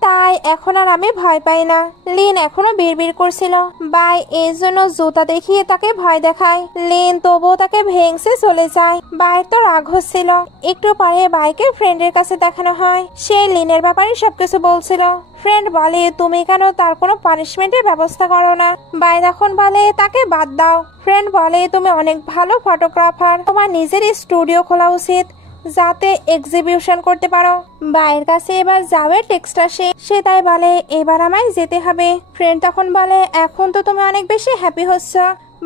তাই এখন আর আমি ভয় পাই না। লিন এখনো বিড়বিড় করছিল। ভাই এর জন্য জুতা দেখিয়ে তাকে ভয় দেখায়। লিন তবুও তাকে ভেঙসে চলে যায়। ভাইয়ের তো রাগ হচ্ছিল। একটু পরে বাইকে ফ্রেন্ডের কাছে দেখানো হয়। সে লিনের ব্যাপারে সবকিছু বলছিল। ফ্রেন্ড বলে, তুমি কেন তার কোনো পানিশমেন্টের ব্যবস্থা করো না? ভাই তখন বলে, তাকে বাদ দাও। ফ্রেন্ড বলে, তুমি অনেক ভালো ফটোগ্রাফার, তোমার নিজের স্টুডিও খোলা উচিত, যাতে এক্সিবিশন করতে পারো। ভাইয়ের কাছে এবার যাওয়ার টেক্সট আসে। সে তাই বলে, এবার আমায় যেতে হবে। ফ্রেন্ড তখন বলে, এখন তো তুমি অনেক বেশি হ্যাপি হচ্ছ,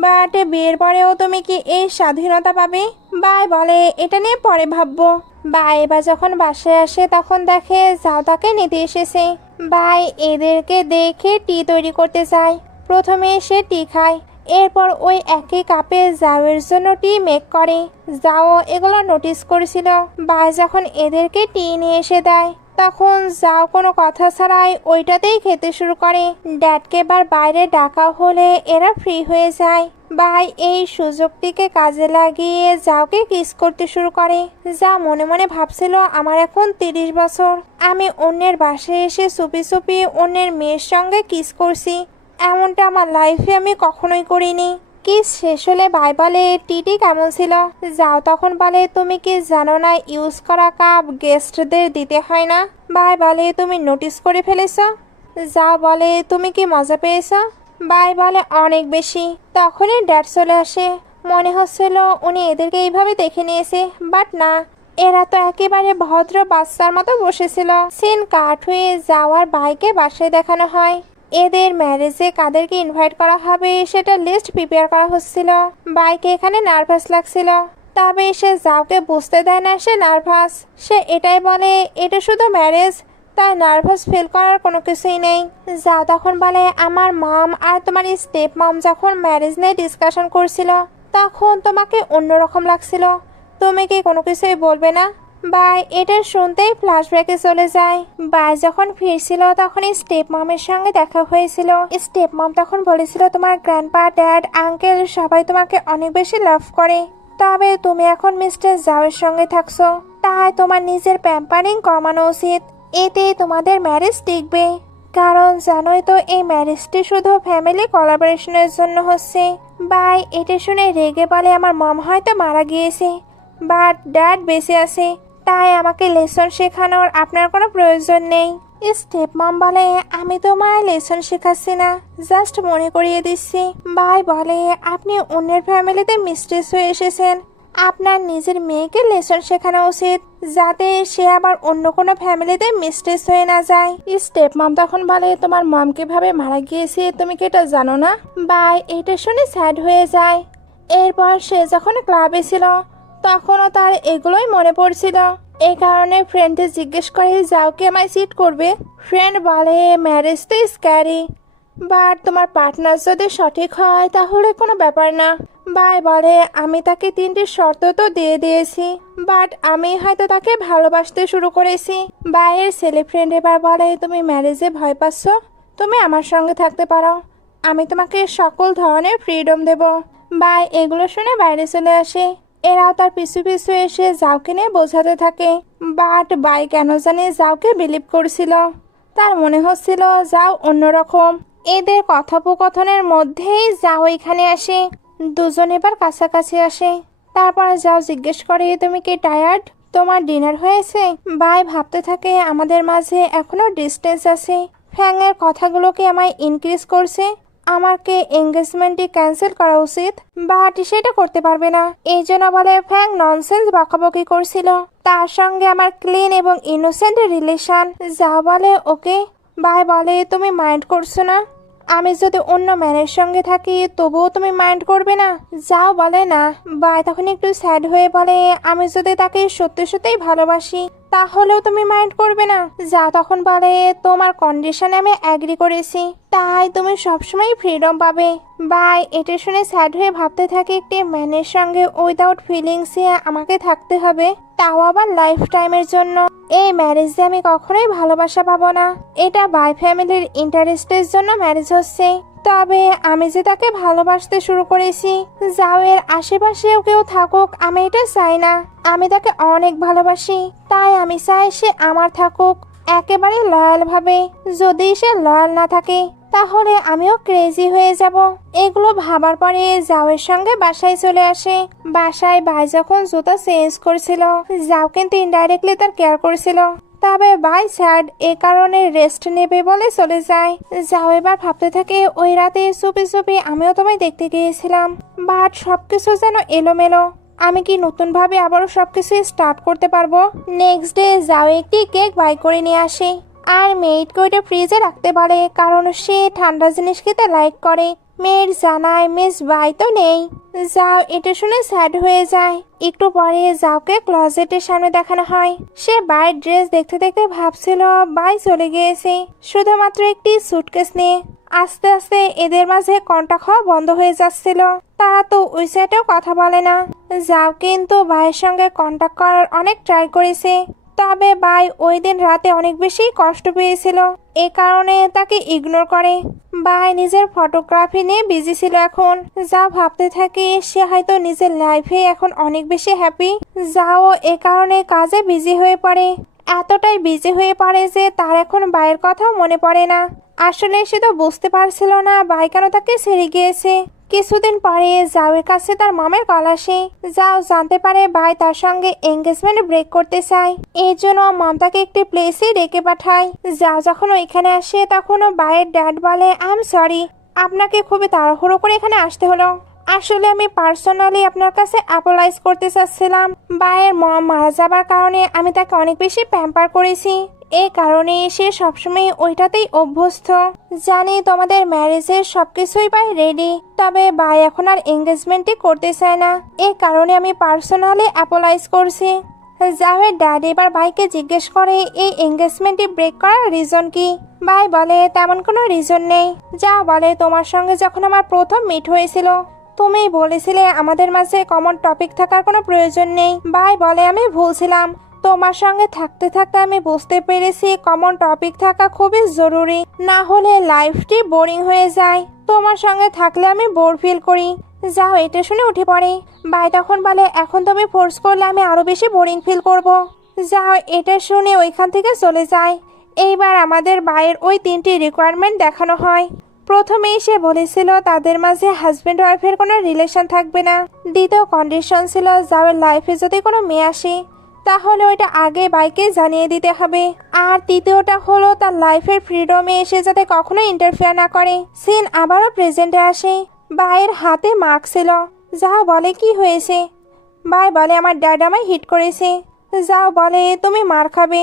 বাট বিয়ের পরেও তুমি কি এই স্বাধীনতা পাবে? ভাই বলে, এটা নিয়ে পরে ভাববো। ভাই এবার যখন বাসায় আসে তখন দেখে যাও তাকে নিতে এসেছে। ভাই এদেরকে দেখে টি তৈরি করতে যায়। প্রথমে সে টি খায়, এরপর ওই একই কাপে জাওয়ের জন্য টি মেক করে। যাও এগুলো নোটিস করেছিল। ভাই যখন এদেরকে টি নিয়ে এসে দেয় তখন যাও কোনো কথা ছাড়াই ওইটাতেই খেতে শুরু করে। ড্যাডকে এবার বাইরে ডাকা হলে এরা ফ্রি হয়ে যায়। ভাই এই সুযোগটিকে কাজে লাগিয়ে যাওকে কিস করতে শুরু করে। যা মনে মনে ভাবছিল, আমার এখন 30 বছর, আমি অন্যের বাসায় এসে চুপি চুপি অন্যের মেয়ের সঙ্গে কিস করছি, এমনটা আমার লাইফে আমি কখনোই করিনি। কি শেষ হলে ভাই বলে টিটি কেমন ছিল। যাও তখন বলে তুমি কি জানো না ইউজ করা কাপ গেস্টদের দিতে হয় না। ভাই বলে তুমি নোটিস করে ফেলেছ। যাও বলে তুমি কি মজা পেয়েছ। ভাই বলে অনেক বেশি। তখনই ড্যাড চলে আসে। মনে হচ্ছিল উনি এদেরকে এইভাবে দেখে নিয়েছে, বাট না, এরা তো একেবারে ভদ্র বাচ্চার মতো বসেছিল। সিন কাট হয়ে যাওয়ার বাইকে বাসায় দেখানো হয়। এদের ম্যারেজে কাদেরকে ইনভাইট করা হবে সেটা লিস্ট প্রিপেয়ার করা হচ্ছিল। বাইকে এখানে নার্ভাস লাগছিল, তবে সে যাওকে বুঝতে দেয় না সে নার্ভাস। সে এটাই বলে এটা শুধু ম্যারেজ, তাই নার্ভাস ফিল করার কোনো কিছুই নেই। যাও তখন বলে আমার মম আর তোমার স্টেপ মম যখন ম্যারেজ নিয়ে ডিসকাশন করছিল তখন তোমাকে অন্যরকম লাগছিল, তুমি কি কোনো কিছুই বলবে না। বাই এটা শুনতেই ফ্ল্যাশব্যাকে চলে যায়। বাই যখন ফিরছিল তখন স্টেপ মমের সঙ্গে দেখা হয়েছিল। স্টেপ মম তখন বলেছিল তোমার গ্র্যান্ডপা, ড্যাড, আঙ্কেল সবাই তোমাকে অনেক বেশি লাভ করে, তবে তুমি এখন মিস্টার জাওয়ের সঙ্গে থাকছো, তাই তোমার নিজের প্যাম্পারিং কমানো উচিত। এতে তোমাদের ম্যারেজ টিকবে। কারণ জানোই তো এই ম্যারেজটি শুধু ফ্যামিলি কোলাবোরেশনের জন্য হচ্ছে। বাই এটা শুনে রেগে বলে আমার মম হয়তো মারা গিয়েছে, বাট ড্যাড বেঁচে আছে, তাই আমাকে লেসন শেখানোর আপনার কোনো প্রয়োজন নেই। স্টেপ মম বলে আমি তোমায় লেসন শেখাচ্ছি না, জাস্ট মনে করিয়ে দিচ্ছি। ভাই বলে আপনি অন্যের ফ্যামিলিতে মিস্ট্রেস হয়ে এসেছেন, আপনার নিজের মেয়েকে লেসন শেখানো উচিত যাতে সে আবার অন্য কোনো ফ্যামিলিতে মিস্ট্রেস হয়ে না যায়। স্টেপ মম তখন বলে তোমার মম কিভাবে মারা গিয়েছে তুমি কি এটা জানো না। ভাই এটা শুনে স্যাড হয়ে যায়। এরপর সে যখন ক্লাবে ছিল তখনও তার এগুলোই মনে পড়ছিল। এই কারণে ফ্রেন্ডকে জিজ্ঞেস করে যাও কি আমায় চিট করবে। ফ্রেন্ড বলে ম্যারেজ তো স্ক্যারি, বাট তোমার পার্টনার যদি সঠিক হয় তাহলে কোনো ব্যাপার না। ভাই বলে আমি তাকে 3টি শর্ত তো দিয়ে দিয়েছি, বাট আমি হয়তো তাকে ভালোবাসতে শুরু করেছি। ভাইয়ের ছেলে ফ্রেন্ড এবার বলে তুমি ম্যারেজে ভয় পাচ্ছ, তুমি আমার সঙ্গে থাকতে পারো, আমি তোমাকে সকল ধরনের ফ্রিডম দেব। ভাই এগুলো শুনে বাইরে চলে আসে। এরাও তার পিছু পিছু এসে জাওকে নিয়ে বোঝাতে থাকে, বাট বাই কেন জানি জাওকে বিলিভ করছিল। তার মনে হচ্ছিল যাও অন্যরকম। এদের কথোপকথনের মধ্যেই যাও এখানে আসে। দুজন এবার কাছাকাছি আসে। তারপর যাও জিজ্ঞেস করে তুমি কি টায়ার্ড, তোমার ডিনার হয়েছে। বাই ভাবতে থাকে আমাদের মাঝে এখনো ডিস্টেন্স আছে, ফ্যাংয়ের কথাগুলো কি আমায় ইনক্রিজ করছে, আমাকে এঙ্গেজমেন্টটি ক্যান্সেল করা উচিত, বাট সেটা করতে পারবে না। এই জন্য বলে ফ্যাং ননসেন্স বকাবকি করছিল, তার সঙ্গে আমার ক্লিন এবং ইনোসেন্ট রিলেশন। যা বলে ওকে। বাই বলে তুমি মাইন্ড করছো না, আমি যদি অন্য ম্যানের সঙ্গে থাকি তবুও তুমি মাইন্ড করবে না। যাও বলে না। বাই তখন একটু স্যাড হয়ে বলে আমি যদি তাকে সত্যি সত্যিই ভালোবাসি তাহলেও তুমি মাইন্ড করবে না। যা তখন বলে তোমার কন্ডিশনে আমি অ্যাগ্রি করেছি, তাই তুমি সবসময় ফ্রিডম পাবে। বাই এটা শুনে স্যাড হয়ে ভাবতে থাকে একটি ম্যানের সঙ্গে উইদাউট ফিলিংসে আমাকে থাকতে হবে, তাও আবার লাইফ টাইমের জন্য। এই ম্যারেজে আমি কখনোই ভালোবাসা পাবো না, এটা বাই ফ্যামিলির ইন্টারেস্টের জন্য ম্যারেজ হচ্ছে, তবে আমি যে তাকে ভালোবাসতে শুরু করেছি যাও এর আশেপাশেও কেউ থাকুক আমি এটা চাই না। আমি তাকে অনেক ভালোবাসি, তাই আমি চাই সে আমার থাকুক একেবারে লয়াল ভাবে। যদি সে লয়াল না থাকে তাহলে আমিও ক্রেজি হয়ে যাব। এগুলো ভাবার পরে জাওয়ের সঙ্গে বাসায় চলে আসে। বাসায় ভাই যখন জুতা চেঞ্জ করছিল যাও কিন্তু ইনডাইরেক্টলি তার কেয়ার করছিল, তবে বাই স্যাড এ কারণে রেস্ট নেবে বলে চলে যায়। যাও এবার ভাবতে থাকে ওই রাতে চুপি চুপি আমিও তোমায় দেখতে গিয়েছিলাম, বাট সবকিছু যেন এলোমেলো। আমি কি নতুন ভাবে আবারও সবকিছু স্টার্ট করতে পারবো। নেক্সট ডে যাও একটি কেক বাই করে নিয়ে আসে আর মেয়েকে ওইটা ফ্রিজে রাখতে বলে, কারণ সে ঠান্ডা জিনিস খেতে লাইক করে। মেয়ের জানায় মিস বাই তো নেই। যাও এটা শুনে স্যাড হয়ে যায়। একটু পরে যাওকে ক্লজেটের সামনে দেখানো হয়। সে বাইরের ড্রেস দেখতে দেখতে ভাবছিল বাই চলে গিয়েছে শুধুমাত্র একটি সুটকেস নিয়ে। আস্তে আস্তে এদের মাঝে কন্টাক্ট হওয়া বন্ধ হয়ে যাচ্ছিল, তারা তো ওই সাইডেও কথা বলে না। যাও কিন্তু ভাইয়ের সঙ্গে কন্টাক্ট করার অনেক ট্রাই করেছে, তবে বাই ওই দিন রাতে অনেক বেশি কষ্ট পেয়েছিল, এ কারণে তাকে ইগনোর করে। বাই নিজের ফটোগ্রাফি নিয়ে বিজি ছিল এখন। যা ভাবতে থাকে সে হয়তো নিজের লাইফে এখন অনেক বেশি হ্যাপি। যাও এ কারণে কাজে বিজি হয়ে পড়ে, এতটাই বিজি হয়ে পড়ে যে তার এখন বাইয়ের কথাও মনে পড়ে না। আসলে সে তো বুঝতে পারছিল না বাই কেন তাকে ছেড়ে গিয়েছে, কিছুদিন পরে জাওয়ের কাছে তার মমের কল আসে। জাও জানতে পারে ভাই তার সঙ্গে এঙ্গেজমেন্ট ব্রেক করতে চায়। এই জন্য মম তাকে একটি প্লেসে ডেকে পাঠায়। জাও যখন ওইখানে আসে তখন ভাইয়ের ড্যাড বলে, আই এম সরি, আপনাকে খুবই তাড়াহুড়ো করে এখানে আসতে হলো। আসলে আমি পার্সোনালি আপনার কাছে অ্যাপোলাইজ করতে চাচ্ছিলাম। ভাইয়ের মম মারা যাবার কারণে আমি তাকে অনেক বেশি প্যাম্পার করেছি। এই কারণে সে সবসময় ওইটাতেই অভ্যস্ত। জানি তোমাদের ম্যারেজের সবকিছুই ভাই রেডি, তবে ভাই এখন আর এঙ্গেজমেন্টই করতে চায় না। এই কারণে আমি পার্সোনালি অ্যাপোলাইজ করছি। জাওয়ের ড্যাড এবার ভাইকে জিজ্ঞেস করে এই এঙ্গেজমেন্টটি ব্রেক করার রিজন কি। ভাই বলে তেমন কোনো রিজন নেই। যাও বলে তোমার সঙ্গে যখন আমার প্রথম মিট হয়েছিল তুমি বলেছিলে আমাদের মাঝে কমন টপিক থাকার কোনো প্রয়োজন নেই। ভাই বলে আমি ভুলছিলাম, তোমার সঙ্গে থাকতে থাকতে আমি বুঝতে পেরেছি কমন টপিক থাকা খুবই জরুরি, না হলে লাইফটি বোরিং হয়ে যায়। তোমার সঙ্গে থাকলে আমি বোর ফিল করি। যাও এটা শুনে উঠে পড়ে। ভাই তখন বলে এখন তুমি ফোর্স করলে আমি আরো বেশি বোরিং ফিল করব। যাও এটা শুনে ওইখান থেকে চলে যায়। এইবার আমাদের ভাইয়ের ওই 3টি রিকোয়ারমেন্ট দেখানো হয়। প্রথমেই সে বলেছিল তাদের মাঝে হাজবেন্ড ওয়াইফের কোনো রিলেশন থাকবে না। দ্বিতীয় কন্ডিশন ছিল যাওয়ার লাইফে যদি কোনো মেয়ে আসে তাহলে ওইটা আগে ভাইকে জানিয়ে দিতে হবে। আর তৃতীয়টা হলো তার লাইফের ফ্রিডমে এসে যাতে কখনো ইন্টারফেয়ার না করে। সিন আবারও প্রেজেন্টে আসে। ভাইয়ের হাতে মার্ক ছিল। যাও বলে কি হয়েছে। ভাই বলে আমার ড্যাড আমায় হিট করেছে। যাও বলে তুমি মার খাবে,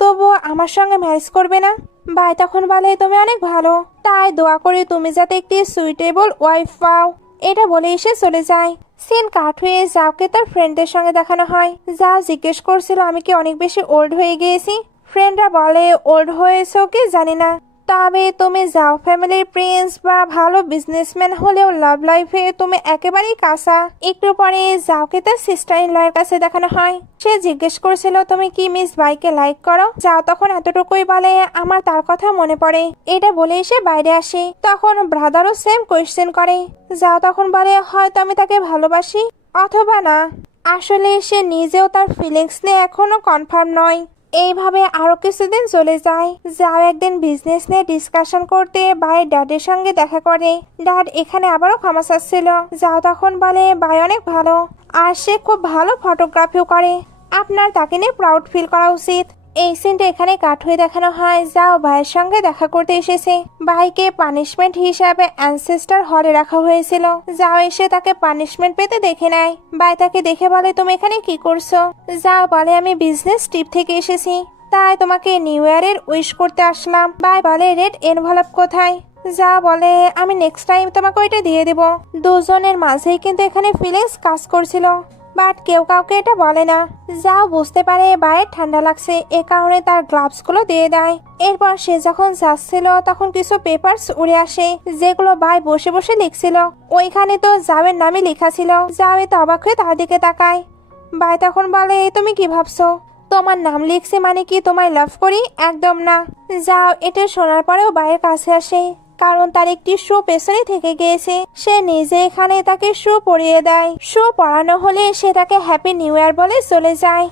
তবুও আমার সঙ্গে ম্যারেজ করবে না। ভাই তখন বলে তুমি অনেক ভালো, তাই দোয়া করি তুমি যাতে একটি সুইটেবল ওয়াইফ পাও। এটা বলে এসে চলে যায়। সিন কাট হয়ে যাওকে তার ফ্রেন্ডদের সঙ্গে দেখানো হয়। যাও জিজ্ঞেস করছিল আমি কি অনেক বেশি ওল্ড হয়ে গিয়েছি। ফ্রেন্ডরা বলে ওল্ড হয়েছো কি জানি না, তবে তুমি যাও ফ্যামিলির প্রিন্স বা ভালো বিজনেসম্যান হলেও লাভ লাইফে তুমি একেবারেই কাঁচা। একটু পরে যাওকে তার সিস্টার ইন লয়ের কাছে দেখানো হয়। সে জিজ্ঞেস করছিল তুমি কি মিস বাইকে লাইক করো। যাও তখন এতটুকুই বলে আমার তার কথা মনে পড়ে। এটা বলেই সে বাইরে আসে। তখন ব্রাদারও সেম কোয়েশ্চেন করে। যাও তখন বলে হয়তো আমি তাকে ভালোবাসি অথবা না। আসলে সে নিজেও তার ফিলিংস নিয়ে এখনো কনফার্ম নয়। এইভাবে আরো কিছুদিন চলে যায়। যাও একদিন বিজনেস নিয়ে ডিসকাশন করতে ভাইয়ের ড্যাডের সঙ্গে দেখা করে। ড্যাড এখানে আবারও ক্ষমা চাচ্ছিল। যাও তখন বলে ভাই অনেক ভালো আর সে খুব ভালো ফটোগ্রাফিও করে, আপনার তাকে নিয়ে প্রাউড ফিল করা উচিত। এই সিনটা এখানে কাট হয়ে দেখানো হয়। যাও ভাইয়ের সঙ্গে দেখা করতে এসেছে। ভাইকে পানিশমেন্ট হিসাবে অ্যানসেস্টার হলে রাখা হয়েছিল। যাও এসে তাকে পানিশমেন্ট পেতে দেখে নেয়। ভাই তাকে দেখে বলে তুমি এখানে কি করছো। যাও বলে আমি বিজনেস ট্রিপ থেকে এসেছি, তাই তোমাকে নিউ ইয়ারের উইশ করতে আসলাম। ভাই বলে রেড এনভেলপ কোথায়। যা বলে আমি নেক্সট টাইম তোমাকে ওইটা দিয়ে দেব। দুজনের মাঝেই কিন্তু এখানে ফিলিংস কাজ করছিল, বাট কেউ কাউকে এটা বলে না। যাও বুঝতে পারে ভাইয়ের ঠান্ডা লাগছে, এ কারণে তার গ্লাভস গুলো দিয়ে দেয়। এরপর সে যখন যাচ্ছিল তখন কিছু পেপারস উড়ে আসে যেগুলো ভাই বসে বসে লিখছিল। ওইখানে তো জাওয়ের নামে লেখা ছিল। জাওয়ে তো অবাক হয়ে তার দিকে তাকায়। ভাই তখন বলে তুমি কি ভাবছো তোমার নাম লিখছে মানে কি তোমায় লাভ করি? একদম না। যাও এটা শোনার পরেও ভাইয়ের কাছে আসে, কারণ তার একটি শু পেছনে থেকে গিয়েছে। সে নিজে এখানে তাকে শু পরিয়ে দেয়। শু পরানো হলে সে তাকে হ্যাপি নিউ ইয়ার বলে চলে যায়।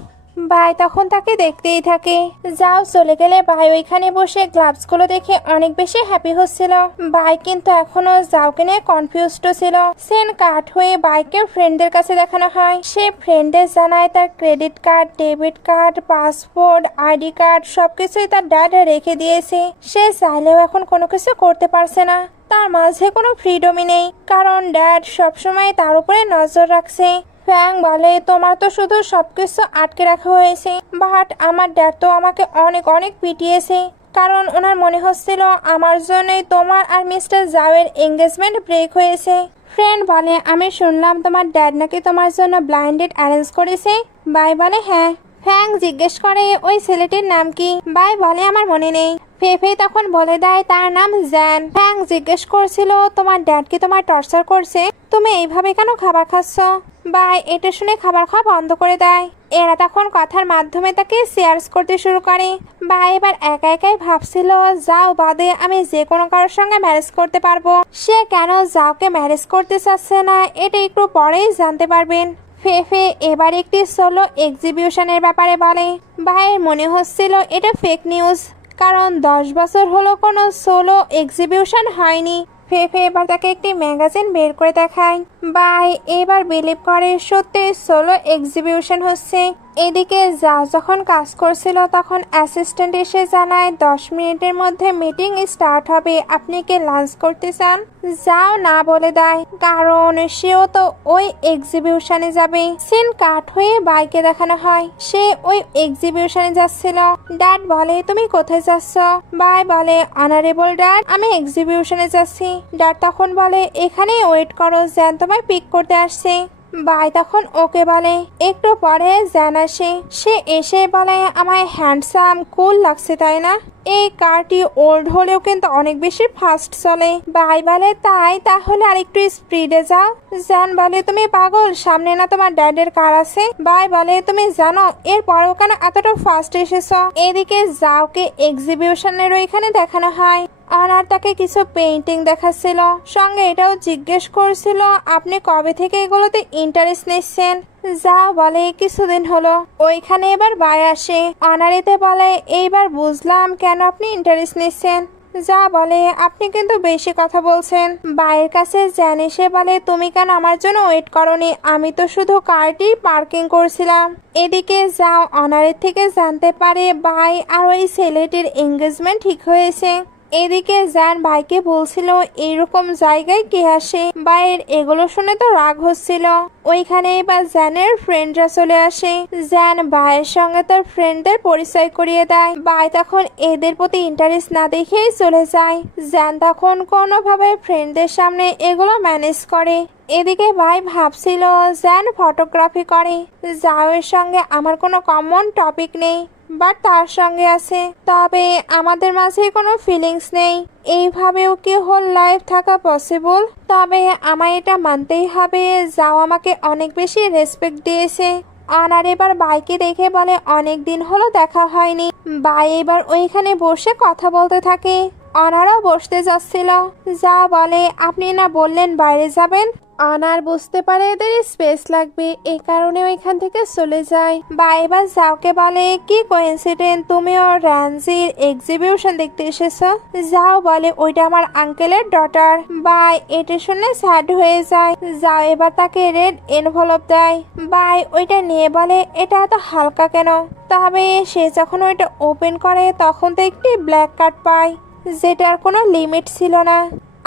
ভাই তখন তাকে দেখতেই থাকে। যাও চলে গেলে ভাই ওইখানে বসে গ্লাভস গুলো দেখে অনেক বেশি হ্যাপি হচ্ছিল। ভাই কিন্তু এখনো যাওকে নিয়ে কনফিউজড ছিল। সেন কাট হয়ে বাইকে ফ্রেন্ডদের কাছে দেখানো হয়। সে ফ্রেন্ডদের জানায় তার credit card, debit card, passport, ID card সবকিছুই তার ড্যাড রেখে দিয়েছে। সে চাইলেও এখন কোনো কিছু করতে পারছে না। তার মাঝে কোনো ফ্রিডমই নেই, কারণ ড্যাড সবসময় তার উপরে নজর রাখছে। ফ্যাং বলে তোমার তো শুধু সবকিছু আটকে রাখা হয়েছে, বাট আমার ড্যাড তো আমাকে অনেক অনেক পিটিয়েছে, কারণ ওনার মনে হচ্ছিল আমার জন্যই তোমার আর মিস্টার জাওয়ের এঙ্গেজমেন্ট ব্রেক হয়েছে। ফ্রেন্ড বলে আমি শুনলাম তোমার ড্যাড নাকি তোমার জন্য ব্লাইন্ড ডেট অ্যারেঞ্জ করেছে। বাই বলে হ্যাঁ। ফ্যাং জিজ্ঞেস করে ওই ছেলেটির নাম কি। বাই বলে আমার মনে নেই। ফেফে তখন বলে দেয় তার নাম জ্যান। ফ্যাং জিজ্ঞেস করছিল তোমার ড্যাড কি তোমার টর্চার করছে, তুমি এইভাবে কেন খাবার খাচ্ছ। বাই এটা শুনে খাবার খাওয়া বন্ধ করে দেয়। এরা তখন কথার মাধ্যমে তাকে শেয়ারস করতে শুরু করে। বাই এবার একা একাই ভাবছিল যাও বাদে আমি যে কোনো কারোর সঙ্গে ম্যারেজ করতে পারবো। সে কেন যাওকে ম্যারেজ করতে চাচ্ছে না এটা একটু পরেই জানতে পারবেন। ফেফে এবার একটি সোলো এক্সিবিশনের ব্যাপারে বলে। ভাইয়ের মনে হচ্ছিল এটা ফেক নিউজ, কারণ 10 বছর হলো কোনো সোলো এক্সিবিশন হয়নি। ফেফে এবার তাকে একটি ম্যাগাজিন বের করে দেখায়। বাই এবার বিলিভ করে সত্যি সোলো এক্সিবিশন হচ্ছে। এদিকে যাও যখন কাজ করছিল তখন অ্যাসিস্ট্যান্ট এসে জানায় 10 মিনিটের মধ্যে মিটিং স্টার্ট হবে, আপনি কি লাঞ্চ করতে চান? যাও না বলে দেয়, কারণ সেও তো ওই এক্সিবিশনে যাবে। সিন কাট হয়ে বাইকে দেখানো হয় সে ওই এক্সিবিশনে যাচ্ছিল। ড্যাড বলে তুমি কোথায় যাচ্ছ? বাই বলে অনারেবল ড্যাড আমি এক্সিবিশনে যাচ্ছি। ড্যাড তখন বলে এখানেই ওয়েট করো, জ্যান তোমায় পিক করতে আসছে। বাই তখন ওকে বলে। একটু পরে জ্যান আসে। সে এসে বলে আমায় হ্যান্ডসাম কুল লাগছে তাই না? এই কারটি ওল্ড হলেও কিন্তু অনেক বেশি ফাস্ট চলে। বাই বলে তাই, তাহলে আরেকটু স্পিডে যাও। জ্যান বলে তুমি পাগল, সামনে না তোমার ড্যাডের কার আছে? বাই বলে তুমি জানো এর পরেও কেন এতটা ফাস্ট এসেছ? এদিকে যাওকে এক্সিবিশনের ওইখানে দেখানো হয়। অনার তাকে কিছু পেইন্টিং দেখাচ্ছিল, সঙ্গে এটাও জিজ্ঞেস করছিল আপনি কবে থেকে এগুলোতে ইন্টারেস্ট নিচ্ছেন? যা বলে কিছুদিন হলো। ওইখানে এবার বাই আসে। অনারিতে বলে এইবার বুঝলাম কেন আপনি ইন্টারেস্ট নিচ্ছেন। যা বলে আপনি কিন্তু বেশি কথা বলছেন। বাইরের কাছে জ্যান এসে বলে তুমি কেন আমার জন্য ওয়েট করনি? আমি তো শুধু কারটি পার্কিং করছিলাম। এদিকে যাও অনারের থেকে জানতে পারে বাই আর ওই ছেলেটির এঙ্গেজমেন্ট ঠিক হয়েছে। এদিকে জ্যান ভাইকে বলছিল এইরকম জায়গায় কে আসে। বাইরের এগুলো শুনে তো রাগ হচ্ছিল। ওইখানে এবার জ্যানের ফ্রেন্ডরা চলে আসে। জ্যান ভাইয়ের সঙ্গে তার ফ্রেন্ডদের পরিচয় করিয়ে দেয়। ভাই তখন এদের প্রতি ইন্টারেস্ট না দেখেই চলে যায়। জ্যান তখন কোনোভাবে ফ্রেন্ডদের সামনে এগুলো ম্যানেজ করে। এদিকে ভাই ভাবছিল জ্যান ফটোগ্রাফি করে, জাওয়ের সঙ্গে আমার কোনো কমন টপিক নেই, বাট তার সঙ্গে আছে, তবে আমাদের মাঝে কোনো ফিলিংস নেই। এইভাবেও কি হোল লাইফ থাকা পসিবল? তবে আমায় এটা মানতেই হবে যাও আমাকে অনেক বেশি রেসপেক্ট দিয়েছে। অনার এবার বাইকে দেখে বলে অনেক দিন হলো দেখা হয়নি। বাই এবার ওইখানে বসে কথা বলতে থাকে। অনারও বসতে যাচ্ছিল। যা বলে আপনি না বললেন বাইরে যাবেন? অনার বুঝতে পারে এদের স্পেস লাগবে, এই কারণে ওইখান থেকে চলে যায়। বা এবার যাওকে বলে কি কোইন্সিডেন্ট তুমিও র্যাঞ্জির এক্সিবিশন দেখতে এসেছো? যাও বলে ওইটা আমার আঙ্কেলের ডটার। বাই এটা শুনে স্যাড হয়ে যায়। যাও এবার তাকে রেড এনভেলপ দেয়। বাই ওইটা নিয়ে বলে এটা এত হালকা কেন? তবে সে যখন ওইটা ওপেন করে তখন তো একটি ব্ল্যাক কার্ড পায় যেটার কোনো লিমিট ছিল না,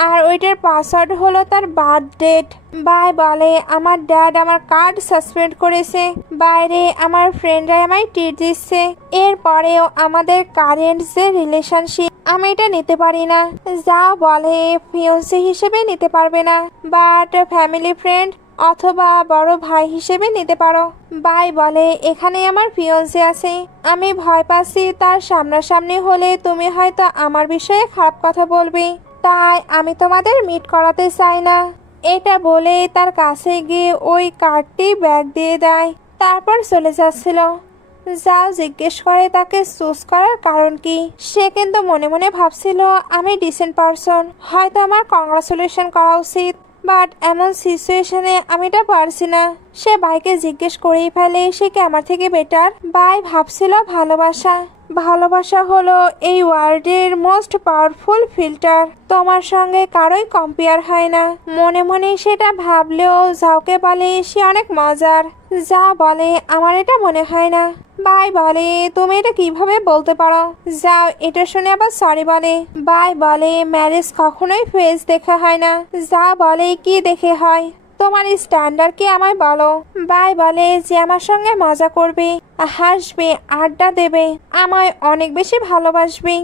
আর ওইটার পাসওয়ার্ড হলো তার বার্থ ডেট। বাই বলে আমার ড্যাড আমার কার্ড সাসপেন্ড করেছে, বাইরে আমার ফ্রেন্ডরা আমায় ট্রিট দিচ্ছে, এরপরেও আমাদের কারেন্ট যে রিলেশনশিপ আমি এটা নিতে পারি না। যা বলে ফিয়ন্সি হিসেবে নিতে পারবে না, বাট ফ্যামিলি ফ্রেন্ড অথবা বড় ভাই হিসেবে নিতে পারো। বাই বলে এখানে আমার ফিয়ন্সি আছে, আমি ভয় পাচ্ছি তার সামনাসামনি হলে তুমি হয়তো আমার বিষয়ে খারাপ কথা বলবে, তাই আমি তোমাদের মিট করাতে চাই না। এটা বলে তার কাছে গিয়ে ওই কার্ডটি ব্যাগ দিয়ে দেয়, তারপর চলে যাচ্ছিল। যাও জিজ্ঞেস করে তাকে চুজ করার কারণ কি। সে কিন্তু মনে মনে ভাবছিল আমি ডিসেন্ট পারসন, হয়তো আমার কংগ্রাচুলেশন করা উচিত, বাট এমন সিচুয়েশনে আমি এটা পারছি না। সে বাইকে জিজ্ঞেস করেই ফেলে সে কি আমার থেকে বেটার। বাই ভাবছিল ভালোবাসা ভালোবাসা হলো এই ওয়ার্ল্ডের মোস্ট পাওয়ারফুল ফিল্টার, তোমার সঙ্গে কারোই কম্পেয়ার হয় না। মনে মনে সেটা ভাবলেও যাওকে বলে সে অনেক মজার। যা বলে আমার এটা মনে হয় না। বাই বলে তুমি এটা কিভাবে বলতে পারো? যাও এটা শুনে আবার সরি বলে। বাই বলে ম্যারেজ কখনোই ফেস দেখা হয় না। যা বলে কি দেখে হয়? তোমার স্ট্যান্ডার্ড কি আমায় বলো। বাই বলে যে আমার সঙ্গে মজা করবে, হাসবে, আড্ডা দেবে, আমায় অনেক বেশি ভালোবাসবে,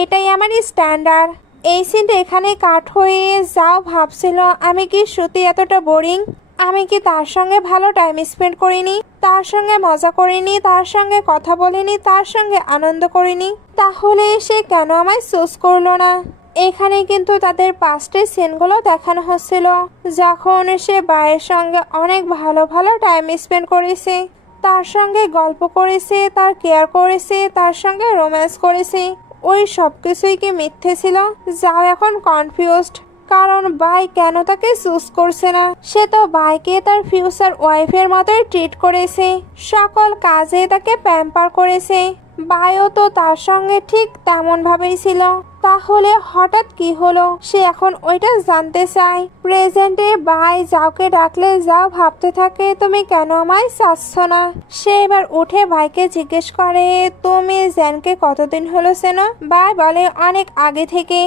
এটাই আমার স্ট্যান্ডার্ড। এই সিনটা এখানে কাট হয়ে যাও ভাবছিল আমি কি সত্যি এতটা বোরিং? আমি কি তার সঙ্গে ভালো টাইম স্পেন্ড করিনি, তার সঙ্গে মজা করিনি, তার সঙ্গে কথা বলিনি, তার সঙ্গে আনন্দ করিনি? তাহলে সে কেন আমায় চুজ করলো না? এখানে কিন্তু তাদের পাস্টের সিনগুলো দেখানো হচ্ছিল, যখন সে বায়ের সঙ্গে অনেক ভালো ভালো টাইম স্পেন্ড করেছে, তার সঙ্গে গল্প করেছে, তার কেয়ার করেছে, তার সঙ্গে রোম্যান্স করেছে। ওই সব কিছুই কি মিথ্যে ছিল? যাও এখন কনফিউজড, কারণ বাই কেন তাকে চুজ করছে না। সে তো বাইকে তার ফিউচার ওয়াইফের মতোই ট্রিট করেছে, সকল কাজে তাকে প্যাম্পার করেছে, বায়ও তো তার সঙ্গে ঠিক তেমন ভাবেই ছিল। তাহলে হঠাৎ কি হলো সে এখন ওইটা জানতে চায়। প্রেজেন্টে বাই যাওকে ডাকলে যাও ভাবতে থাকে তুমি কেন আমায় চাচ্ছ না। সে এবার উঠে ভাইকে জিজ্ঞেস করে তুমি জ্যানকে কতদিন হলো চেনো। বাই বলে অনেক আগে থেকে।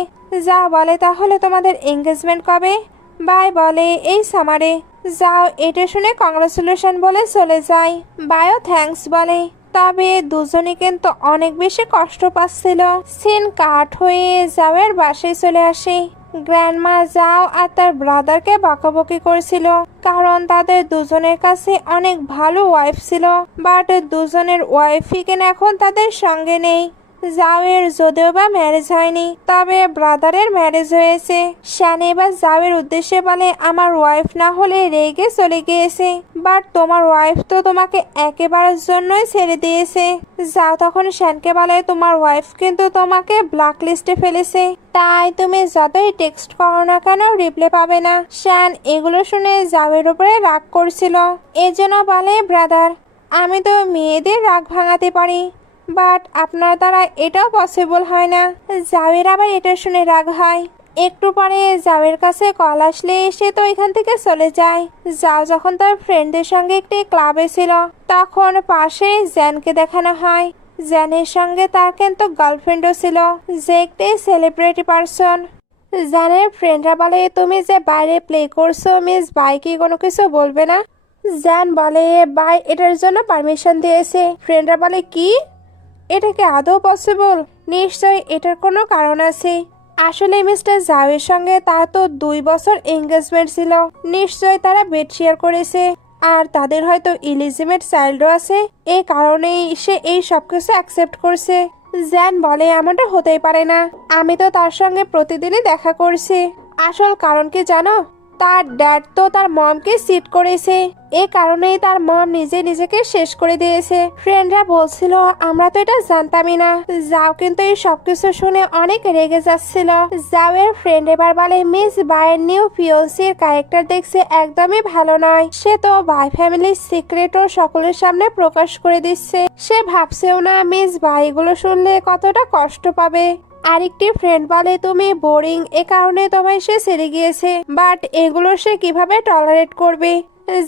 যাও বলে তাহলে তোমাদের এঙ্গেজমেন্ট কবে। বাই বলে এই সামারে। যাও এটা শুনে কংগ্রাচুলেশন বলে চলে যায়। বায়ও থ্যাঙ্কস বলে। তবে দুজনে কিন্তু অনেক বেশি কষ্ট পাচ্ছিল। সিন কাট হয়ে যাওয়ের বাসায় চলে আসে। গ্র্যান্ডমা যাও আর তার ব্রাদারকে বকাবকি করেছিল, কারণ তাদের দুজনের কাছে অনেক ভালো ওয়াইফ ছিল, বাট দুজনের ওয়াইফই কিনা এখন তাদের সঙ্গে নেই। জাওয়ের যদিও বা ম্যারেজ হয়নি, তবে ব্রাদারের ম্যারেজ হয়েছে। শান এবার জাওয়ের উদ্দেশ্যে বলে আমার ওয়াইফ না হলে রেগে চলে গিয়েছে, বাট তোমার ওয়াইফ তো তোমাকে একেবারের জন্যই ছেড়ে দিয়েছে। যাও তখন শানকে বলে তোমার ওয়াইফ কিন্তু তোমাকে ব্ল্যাক লিস্টে ফেলেছে, তাই তুমি যতই টেক্সট করো না কেন রিপ্লাই পাবে না। শান এগুলো শুনে জাওয়ের উপরে রাগ করছিল। এজন্য বলে ব্রাদার আমি তো মেয়েদের রাগ ভাঙাতে পারি, বাট আপনার দ্বারা এটাও পসিবল হয় না। জাওয়ের আবার এটা শুনে রাগ হয়। একটু পরে জাওয়ের কাছে কল আসলে সে তো এখান থেকে চলে যায়। যাও যখন তার ফ্রেন্ডদের সঙ্গে একটি ক্লাবে ছিল, তখন পাশে জ্যানকে দেখানো হয়। জ্যানের সঙ্গে তার কিন্তু গার্লফ্রেন্ডও ছিল, যে একটি সেলিব্রিটি পারসন। জ্যানের ফ্রেন্ডরা বলে তুমি যে বাইরে প্লে করছো মিস বাই কি কোনো কিছু বলবে না। জ্যান বলে বাই এটার জন্য পারমিশন দিয়েছে। ফ্রেন্ডরা বলে কি, এটা কি আদৌ পসিবল? নিশ্চয়ই এটার কোনো কারণ আছে। আসলে মিস্টার জাওয়ের সঙ্গে তার তো 2 বছর এঙ্গেজমেন্ট ছিল, নিশ্চয়ই তারা বেড শেয়ার করেছে, আর তাদের হয়তো ইলিজিমেট চাইল্ডও আছে। এই কারণেই সে এই সবকিছু অ্যাকসেপ্ট করছে। জ্যান বলে এমনটা হতেই পারে না, আমি তো তার সঙ্গে প্রতিদিনই দেখা করছি। আসল কারণ কি জানো, তার ড্যাড তো তার মমকে চিট করেছে, এই কারণেই তার মম নিজেকে শেষ করে দিয়েছে। ফ্রেন্ডরা বলছিল আমরা তো এটা জানতামই না। যাও কিন্তু এই সবকিছু শুনে অনেক রেগে যাচ্ছিল। জাওয়ের ফ্রেন্ড এবার বলে মিস বায়ের নিউ ফিয়ন্সির ক্যারেক্টার দেখছে একদমই ভালো নয়। সে তো বাই ফ্যামিলির সিক্রেটও সকলের সামনে প্রকাশ করে দিচ্ছে। সে ভাবছেও না মিস বাই এগুলো শুনলে কতটা কষ্ট পাবে। আরেকটি ফ্রেন্ড বলে তুমি বোরিং, এ কারণে তোমায় সে ছেড়ে গিয়েছে, বাট এগুলো সে কিভাবে টলারেট করবে।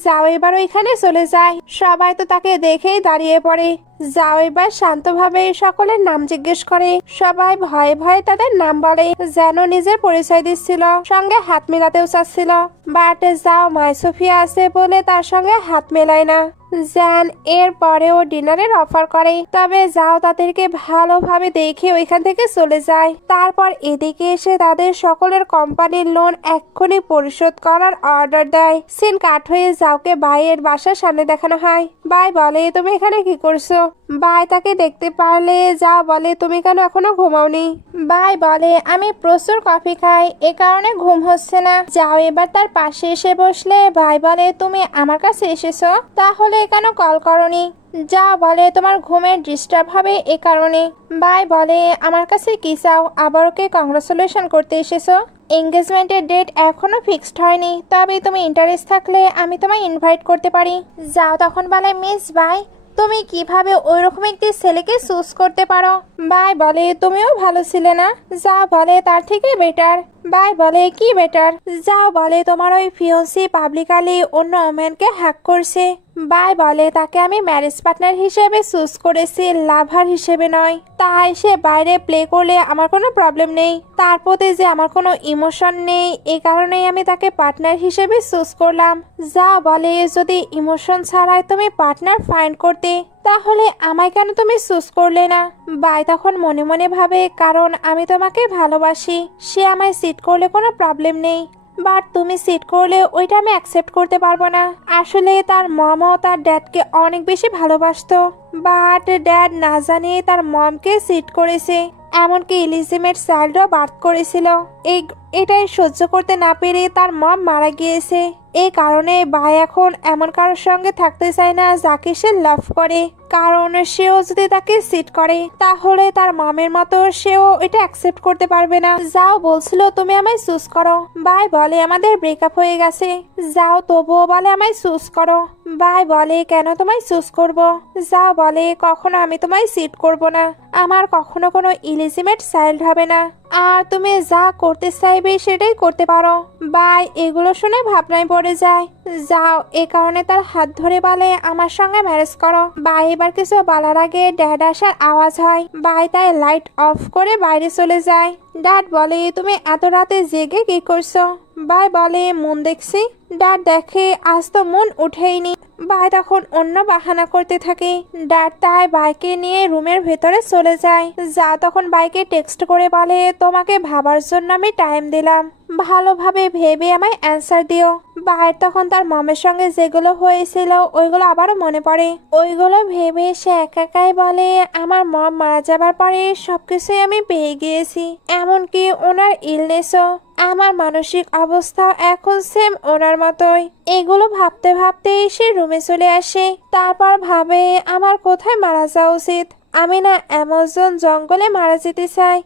যাও এবার ওইখানে চলে যায়। সবাই তো তাকে দেখেই দাঁড়িয়ে পড়ে। যাও এবার শান্তভাবে সকলের নাম জিজ্ঞেস করে। সবাই ভয়ে ভয়ে তাদের নাম বলে, যেন নিজের পরিচয় দিচ্ছিল, সঙ্গে হাত মেলাতেও চাচ্ছিল, বাট যাও মাই সোফিয়া আছে বলে তার সঙ্গে হাত মেলায় না। জ্যান এর পরেও ডিনারের অফার করে, তবে যাও তাদেরকে ভালোভাবে দেখে ওইখান থেকে চলে যায়। তারপর এদিকে এসে তাদের সকলের কোম্পানির লোন এক্ষুনি পরিশোধ করার অর্ডার দেয়। সিন কাট হয়ে যাওকে বাইয়ের বাসার সামনে দেখানো হয়। বাই বলে তুমি এখানে কি করছো। বাই তাকে দেখতে পারলে যাও বলে তুমি কেন এখনো ঘুমাওনি। বাই বলে আমি প্রচুর কফি খাই, এ কারণে ঘুম হচ্ছে না। যাও এবার তার পাশে এসে বসলে বাই বলে তুমি আমার কাছে এসেছো, তাহলে কেন কল করনি। যা বলে তোমার ঘুমের ডিস্টার্ব হবে এ কারণে। বাই বলে আমার কাছে কি চাও, আবার ওকে কংগ্রাচুলেশন করতে এসেছো। এঙ্গেজমেন্টের ডেট এখনো ফিক্সড হয়নি, তবে তুমি ইন্টারেস্ট থাকলে আমি তোমায় ইনভাইট করতে পারি। যাও তখন বলে মিস বাই তুমি কিভাবে ওইরকম একটি ছেলেকে চুজ করতে পারো। বাই বলে তুমিও ভালো ছিলে না। যা বলে তার থেকে বেটার। বাই বলে কি বেটার। যাও বলে তোমার ওই ফিয়ন্সি পাবলিকালি অন্য ওম্যানকে হ্যাক করছে। বাই বলে তাকে আমি ম্যারেজ পার্টনার হিসেবে চুজ করেছি, লাভার হিসেবে নয়। তাই সে বাইরে প্লে করলে আমার কোনো প্রবলেম নেই, তার প্রতি যে আমার কোনো ইমোশন নেই, এই কারণেই আমি তাকে পার্টনার হিসেবে চুজ করলাম। যা বলে যদি ইমোশন ছাড়াই তুমি পার্টনার ফাইন্ড করতে, তাহলে আমায় কেন তুমি চুজ করলে না। বাই তখন মনে মনে ভাবে কারণ আমি তোমাকে ভালোবাসি, সে আমায় সিট করলে কোনো প্রবলেম নেই, বাট তুমি সিট করলে ওইটা আমি অ্যাকসেপ্ট করতে পারবো না। আসলে তার মমও তার ড্যাডকে অনেক বেশি ভালোবাসতো, বাট ড্যাড না জানিয়ে তার মমকে সিট করেছে, এমনকি ইলিজিমেট চাইল্ডও বার্থ করেছিল। এই এটাই সহ্য করতে না পেরে তার মম মারা গিয়েছে। এই কারণে ভাই এখন এমন কারোর সঙ্গে থাকতে চায় না যাকে সে লাভ করে, কারণ সেও যদি তাকে সিট করে তাহলে তার মমের মতো সেও এটা অ্যাকসেপ্ট করতে পারবে না। যাও বলছিল তুমি আমায় চুজ করো, ভাই বলে আমাদের ব্রেকআপ হয়ে গেছে। যাও তবুও বলে আমায় চুজ করো, ভাই বলে কেন তোমায় চুজ করব। যাও বলে কখনো আমি তোমায় সিট করব না, আমার কখনো কোনো ইলিজিমেট চাইল্ড হবে না, আর তুমি যা করতে চাইবে সেটাই করতে পারো। ভাই এগুলো শুনে ভাবনায় পড়ে যায়। যাও এ কারণে তার হাত ধরে বলে আমার সঙ্গে ম্যারেজ করো। ভাই এবার কিছু বলার আগে ড্যাড আসার আওয়াজ হয়। ভাই তাই লাইট অফ করে বাইরে চলে যায়। ড্যাড বলে তুমি এত রাতে জেগে কি করছো? ভাই বলে মুন দেখছি। ড্যাড দেখে আজ তো মুন উঠেইনি। ভাই তখন অন্য বাহানা করতে থাকে। ড্যাড তাই বাইকে নিয়ে রুমের ভেতরে চলে যায়। যা তখন বাইকে টেক্সট করে বলে তোমাকে ভাবার জন্য আমি টাইম দিলাম, ভালোভাবে ভেবে আমায় অ্যান্সার দিও। ভাইয়ের তখন তার মমের সঙ্গে যেগুলো হয়েছিল ওইগুলো আবারও মনে পড়ে। ওইগুলো ভেবে সে একাই বলে আমার মম মারা যাবার পরে সবকিছুই আমি পেয়ে গিয়েছি, এমনকি ওনার ইলনেসও। আমার মানসিক অবস্থা এখন সেম ওনার মতোই। এগুলো ভাবতে ভাবতেই সে রুমে চলে আসে। তারপর ভাবে আমার কোথায় মারা যাওয়া উচিত, আমি না অ্যামাজন জঙ্গলে মারা যেতে চাই।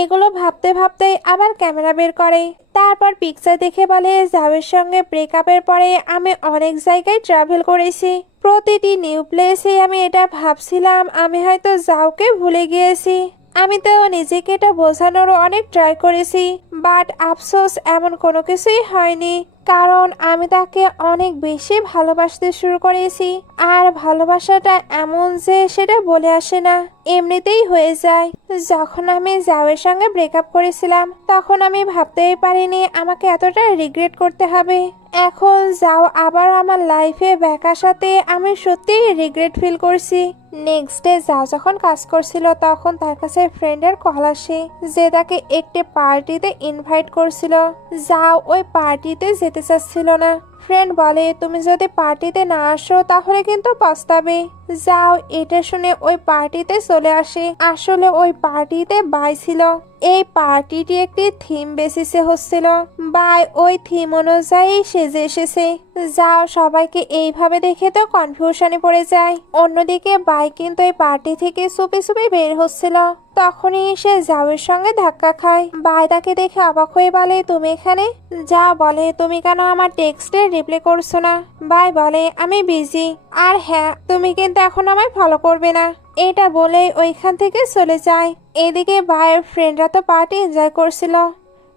এগুলো ভাবতে ভাবতেই আবার ক্যামেরা বের করে। তারপর পিকচার দেখে বলে জাওয়ের সঙ্গে ব্রেকআপের পরে আমি অনেক জায়গায় ট্রাভেল করেছি, প্রতিটি নিউ প্লেসে আমি এটা ভাবছিলাম আমি হয়তো জাওকে ভুলে গিয়েছি। আমি তো নিজেকে এটা বোঝানোরও অনেক ট্রাই করেছি, বাট আফসোস এমন কোনো কিছুই হয়নি, কারণ আমি তাকে অনেক বেশি ভালোবাসতে শুরু করেছি। আর ভালোবাসাটা এমন যে সেটা বলে আসে না, এমনিতেই হয়ে যায়। যখন আমি জাওয়ের সঙ্গে ব্রেকআপ করেছিলাম তখন আমি ভাবতেই পারিনি আমাকে এতটা রিগ্রেট করতে হবে। এখন যাও আবার আমার লাইফে ব্যাক আসাতে আমি সত্যিই রিগ্রেট ফিল করছি। নেক্সট ডে যাও যখন কাজ করছিল তখন তার কাছে ফ্রেন্ডের কল আসে যে তাকে একটি পার্টিতে ইনভাইট করছিল। যাও ওই পার্টিতে যেতে চাচ্ছিল না। ফ্রেন্ড বলে তুমি যদি পার্টিতে না আসো তাহলে কিন্তু পস্তাবে। যাও এটা শুনে ওই পার্টিতে চলে আসে। আসলে ওই পার্টিতে বাই ছিল। এই পার্টিটি একটি থিম বেসিসে হচ্ছিল। বাই ওই থিম অনুযায়ী সেজে এসেছে। যাও সবাইকে এইভাবে দেখে তো কনফিউশনে পড়ে যায়। অন্যদিকে বাই কিন্তু এই পার্টি থেকে চুপি চুপি বের হচ্ছিল, তখনই সে জাওয়ের সঙ্গে ধাক্কা খায়। বাই তাকে দেখে অবাক হয়ে বলে তুমি এখানে? যা বলে তুমি কেন আমার টেক্সটে রিপ্লাই করছো না? বাই বলে আমি বিজি, আর হ্যাঁ তুমি কিন্তু এখন আমায় ফলো করবে না। এটা বলেই ওইখান থেকে চলে যায়। এদিকে বাইয়ের ফ্রেন্ডরা তো পার্টি এনজয় করছিল,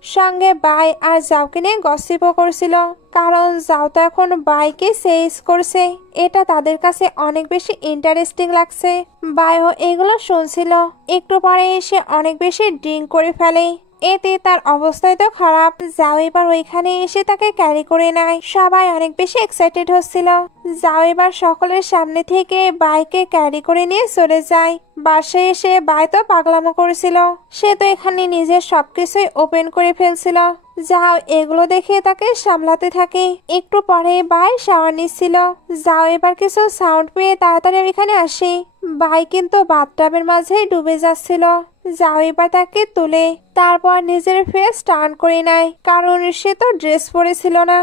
সঙ্গে বাই আর জাওকে নিয়ে গসিপও করছিল, কারণ জাও তো এখন বাইকে সেজ করছে। এটা তাদের কাছে অনেক বেশি ইন্টারেস্টিং লাগছে। বাইও এগুলো শুনছিল। একটু পরে এসে অনেক বেশি ড্রিঙ্ক করে ফেলে, এতে তার অবস্থায় তো খারাপ। যাও এবার ওইখানে এসে তাকে ক্যারি করে নেয়। সবাই অনেক বেশি এক্সাইটেড হচ্ছিল। যাও এবার সকলের সামনে থেকে বাইকে ক্যারি করে নিয়ে চলে যায়। বাসায় এসে বাই তো পাগলামো করেছিল, সে তো এখানে নিজের সবকিছুই ওপেন করে ফেলছিল। যাও এগুলো দেখে তাকে সামলাতে থাকে। একটু পরে বাই শাওয়ার নিচ্ছিল। যাও এবার কিছু সাউন্ড পেয়ে তাড়াতাড়ি ওইখানে আসে। বাই কিন্তু বাথটাবের মাঝেই ডুবে যাচ্ছিল। যাও এবার তাকে তুলে তারপর নিজের ফেস টার্ন করে নেয়, কারণ সে তো ড্রেস পরেছিল না।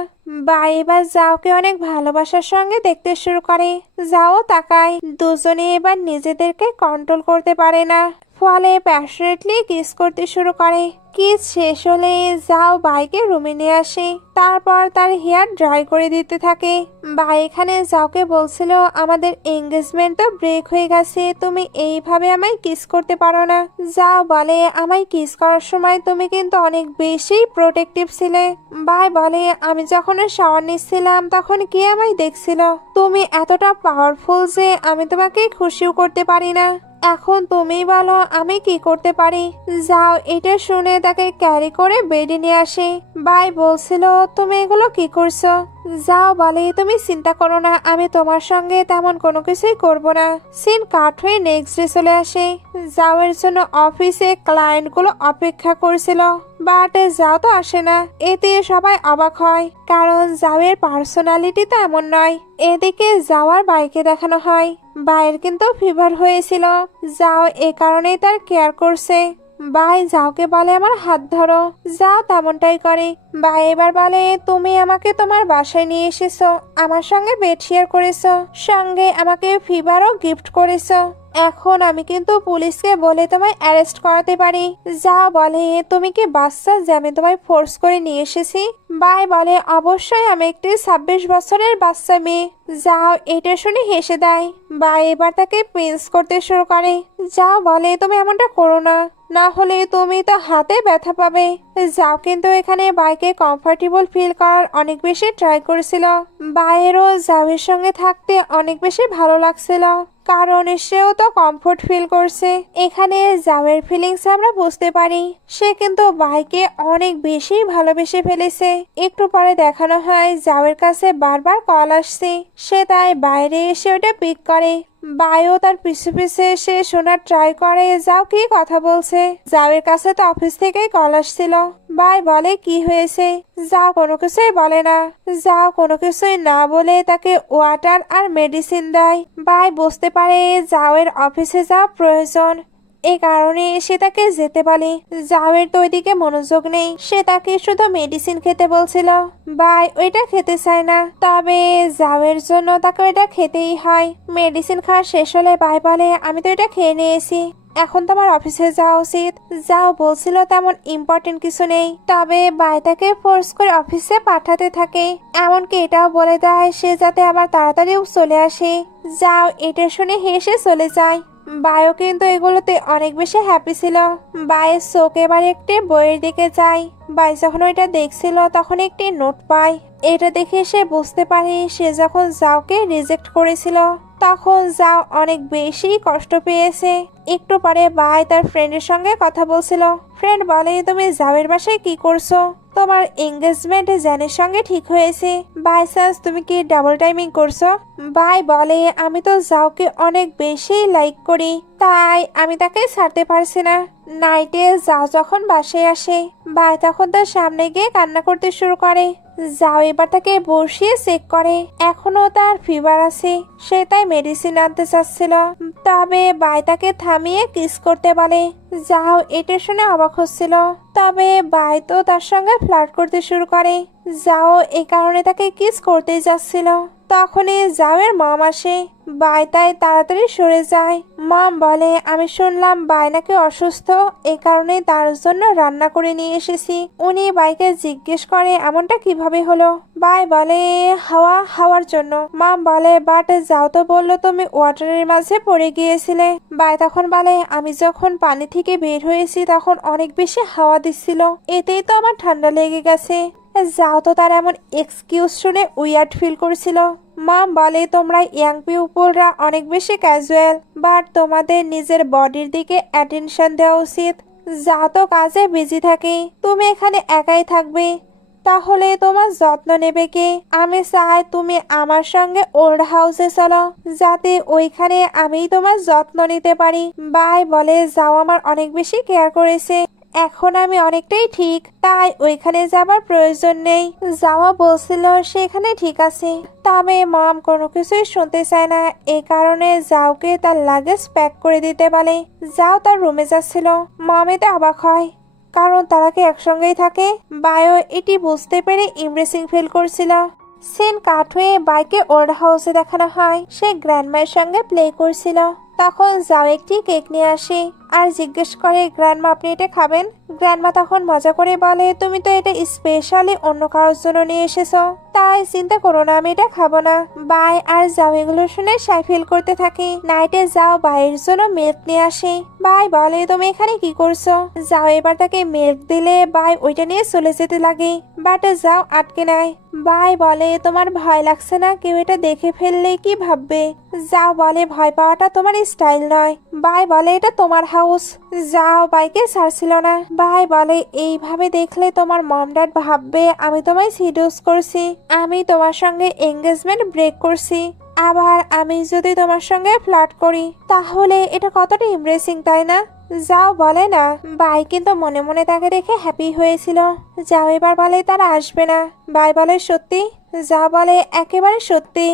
বাই এবার যাওকে অনেক ভালোবাসার সঙ্গে দেখতে শুরু করে। যাও তাকায়। দুজনে এবার নিজেদেরকে কন্ট্রোল করতে পারে না, ফলে প্যাশনেটলি কিস করতে শুরু করে। কিস শেষ হলে যাও বাইকে রুমে নিয়ে আসে, তারপর তার হেয়ার ড্রাই করে দিতে থাকে। বাই এখানে যাওকে বলছিল আমাদের এঙ্গেজমেন্ট তো ব্রেক হয়ে গেছে, তুমি এইভাবে আমায় কিস করতে পারো না। যাও বলে আমায় কিস করার সময় তুমি কিন্তু অনেক বেশি প্রোটেক্টিভ ছিলে। বাই বলে আমি যখন শাওয়ার নিচ্ছিলাম তখন কে আমায় দেখছিল, তুমি এতটা পাওয়ারফুল যে আমি তোমাকে খুশিও করতে পারি না। এখন তুমি বলো আমি কি করতে পারি। যাও এটা শুনে তাকে ক্যারি করে বেডে নিয়ে আসে। বাই বলছিল তুমি এগুলো কি করছো? যাও বলে তুমি চিন্তা করো না, আমি তোমার সঙ্গে তেমন কোনো কিছুই করব না। সিন কাট হয়ে নেক্সট ডে চলে আসে। যাওয়ের জন্য অফিসে ক্লায়েন্ট গুলো অপেক্ষা করছিল, বাট যাও তো আসে না। এতে সবাই অবাক হয়, কারণ যাওয়ের পার্সোনালিটি তো এমন নয়। এদিকে যাওয়ার বাইকে দেখানো হয় বাইয়ের কিন্তু ফিভার হয়েছিল। যাও এ কারণেই তার কেয়ার করছে। ভাই যাওকে বলে আমার হাত ধরো, যাও তেমনটাই করে। ভাই এবার বলে তুমি আমাকে তোমার বাসায় নিয়ে এসেছো, আমার সঙ্গে বেড শেয়ার করেছো, সঙ্গে আমাকে ফিভারও গিফট করেছো। এখন আমি কিন্তু পুলিশকে বলে তোমায় অ্যারেস্ট করাতে পারি। যা বলে তুমি কি বাচ্চা যে আমি তোমায় ফোর্স করে নিয়ে এসেছি? ভাই বলে অবশ্যই আমি একটি 26 বছরের বাচ্চা মেয়ে। যাও এটা শুনে হেসে দেয়। ভাই এবার তাকে পিঞ্চ করতে শুরু করে। যাও বলে তুমি এমনটা করো না, না হলে তুমি তো হাতে ব্যথা পাবে। যাও কিন্তু এখানে বাইকে কমফোর্টেবল ফিল করার অনেক বেশি ট্রাই করেছিল। বাইরেও যাওয়ের সঙ্গে থাকতে অনেক বেশি ভালো লাগছিল, কারণ সেও তো কমফোর্ট ফিল করছে। এখানে জাওয়ের ফিলিংস আমরা বুঝতে পারি, সে কিন্তু বাইকে অনেক বেশি ভালোবেসে ফেলেছে। একটু পরে দেখানো হয় জাওয়ের কাছে বারবার কল আসছে, সে তাই বাইরে এসে ওটা পিক করে। বায়ও তার পিছু পিছে এসে শোনার ট্রাই করে যাও কি কথা বলছে। জাওয়ের কাছে তো অফিস থেকেই কল আসছিল। বাই বলে কি হয়েছে? যাও কোনো কিছুই বলে না। যাও কোনো কিছুই না বলে তাকে ওয়াটার আর মেডিসিন দেয়। বাই বুঝতে পারে জাওয়ের অফিসে যাওয়া প্রয়োজন, এই কারণে সে তাকে যেতে বলে। জাওয়ের তো ওইদিকে মনোযোগ নেই, সে তাকে শুধু মেডিসিন খেতে বলছিল। বাই ওইটা খেতে চায় না, তবে জাওয়ের জন্য তাকে ওইটা খেতেই হয়। মেডিসিন খাওয়া শেষ হলে বাই বলে আমি তো এটা খেয়ে নিয়েছি, এখন তোমার অফিসে যাওয়া উচিত। যাও বলছিল তেমন ইম্পর্টেন্ট কিছু নেই, তবে বাই তাকে ফোর্স করে অফিসে পাঠাতে থাকে। এমনকি এটাও বলে দেয় সে যাতে আবার তাড়াতাড়িও চলে আসে। যাও এটা শুনে হেসে চলে যায়। বায়ও কিন্তু এগুলোতে অনেক বেশি হ্যাপি ছিল। বায়ের চোখ এবার একটি বইয়ের দিকে যায়। বাই যখন ওইটা দেখছিল তখন একটি নোট পায়। এটা দেখে সে বুঝতে পারে সে যখন জাওকে রিজেক্ট করেছিল তখন যাও অনেক বেশি কষ্ট পেয়েছে। একটু পরে বাই তার ফ্রেন্ডের সঙ্গে কথা বলছিল। ফ্রেন্ড বলে তুমি জাওয়ের বাসায় কি করছো? তোমার এঙ্গেজমেন্ট জ্যানের সঙ্গে ঠিক হয়েছে, বাই চান্স তুমি কি ডাবল টাইমিং করছো? বাই বলে আমি তো জাওকে অনেক বেশি লাইক করি, তাই আমি তাকে ছাড়তে পারছি না। নাইটে যাও যখন বাসায় আসে বাই তখন তার সামনে গিয়ে কান্না করতে শুরু করে। যাও এবার তাকে বসিয়ে চেক করে, এখনো তার ফিভার আছে, সে তাই মেডিসিন আনতে চাচ্ছিল। তবে বাই তাকে থামিয়ে কিস করতে বলে। যাও এটা শুনে অবাক হচ্ছিল, তবে বাই তো তার সঙ্গে ফ্লার্ট করতে শুরু করে। যাও এই কারণে তাকে কিস করতেই যাচ্ছিল, তখনই জাওয়ের মম আসে। বাই তাই তাড়াতাড়ি সরে যায়। মম বলে আমি শুনলাম বাই নাকি অসুস্থ, এই কারণে তার জন্য রান্না করে নিয়ে এসেছি। উনি বাইকে জিজ্ঞেস করে এমনটা কিভাবে হলো? বাই বলে হাওয়ার জন্য। মম বলে বাট যাও তো বললো তুমি ওয়াটারের মাঝে পড়ে গিয়েছিলে। বাই তখন বলে আমি যখন পানি থেকে বের হয়েছি তখন অনেক বেশি হাওয়া দিচ্ছিল, এতেই তো আমার ঠান্ডা লেগে গেছে। যাও তো তার এমন এক্সকিউজ শুনে উইয়ার্ড ফিল করছিল। মম বলে তোমরা ইয়াং পিপলরা অনেক বেশি ক্যাজুয়াল, বাট তোমাদের নিজের বডির দিকে অ্যাটেনশন দেওয়া উচিত। যা তো কাজে বিজি থাকে, তুমি এখানে একাই থাকবে, তাহলে তোমার যত্ন নেবে কে? আমি চাই তুমি আমার সঙ্গে ওল্ড হাউসে চলো, যাতে ওইখানে আমি তোমার যত্ন নিতে পারি। বাই বলে যাও আমার অনেক বেশি কেয়ার করেছে, এখন আমি অনেকটাই ঠিক, তাই ওইখানে যাবার প্রয়োজন নেই। যাওয়া বলছিল সেখানে ঠিক আছে, তবে মম কোনো কিছুই শুনতে চায় না, এই কারণে যাওকে তার লাগেজ প্যাক করে দিতে বলে। যাও তার রুমে যাচ্ছিল, মম এতে অবাক হয়, কারণ তারা কি একসঙ্গেই থাকে। বায়ো এটি বুঝতে পেরে ইমপ্রেসিং ফিল করছিল। সিন কাট হয়ে বাইকে ওল্ড হাউসে দেখানো হয়, সে গ্র্যান্ডমায়ের সঙ্গে প্লে করছিল। তখন যাও একটি কেক নিয়ে আসে আর জিজ্ঞেস করে গ্র্যান্ডমা আপনি এটা খাবেন? গ্র্যান্ডমা তখন মজা করে বলে তুমি তো এটা স্পেশালি অন্য কারোর জন্য নিয়ে এসেছো, তাই চিন্তা করো না, আমি এটা খাবো না। বাই আর যাও এগুলো শুনে সাই ফিল করতে থাকে। নাইটে যাও বাইয়ের জন্য মিল্ক নিয়ে আসে। বাই বলে তুমি এখানে কি করছো? যাও এবার তাকে মিল্ক দিলে বাই ওইটা নিয়ে চলে যেতে লাগে, বাট যাও আটকে নেয়। বাই বলে তোমার ভয় লাগছে না? কেউ এটা দেখে ফেললে কি ভাববে? যাও বলে ভয় পাওয়াটা তোমার স্টাইল নয়। বাই বলে এটা তোমার হাউস। যাও বাইকে ছাড়ছিল না। বাই বলে এইভাবে দেখলে তোমার মম ড্যাড ভাববে আমি তোমায় সিডিউস করছি, আমি তোমার সঙ্গে এঙ্গেজমেন্ট ব্রেক করছি, আবার আমি যদি তোমার সঙ্গে ফ্লার্ট করি তাহলে এটা কতটা ইমপ্রেসিং তাই না? যাও বলে না। বাই কিন্তু মনে মনে তাকে দেখে হ্যাপি হয়েছিল। যাও এবার বলে তারা আসবে না। বাই বলে সত্যি? যা বলে একেবারে সত্যি।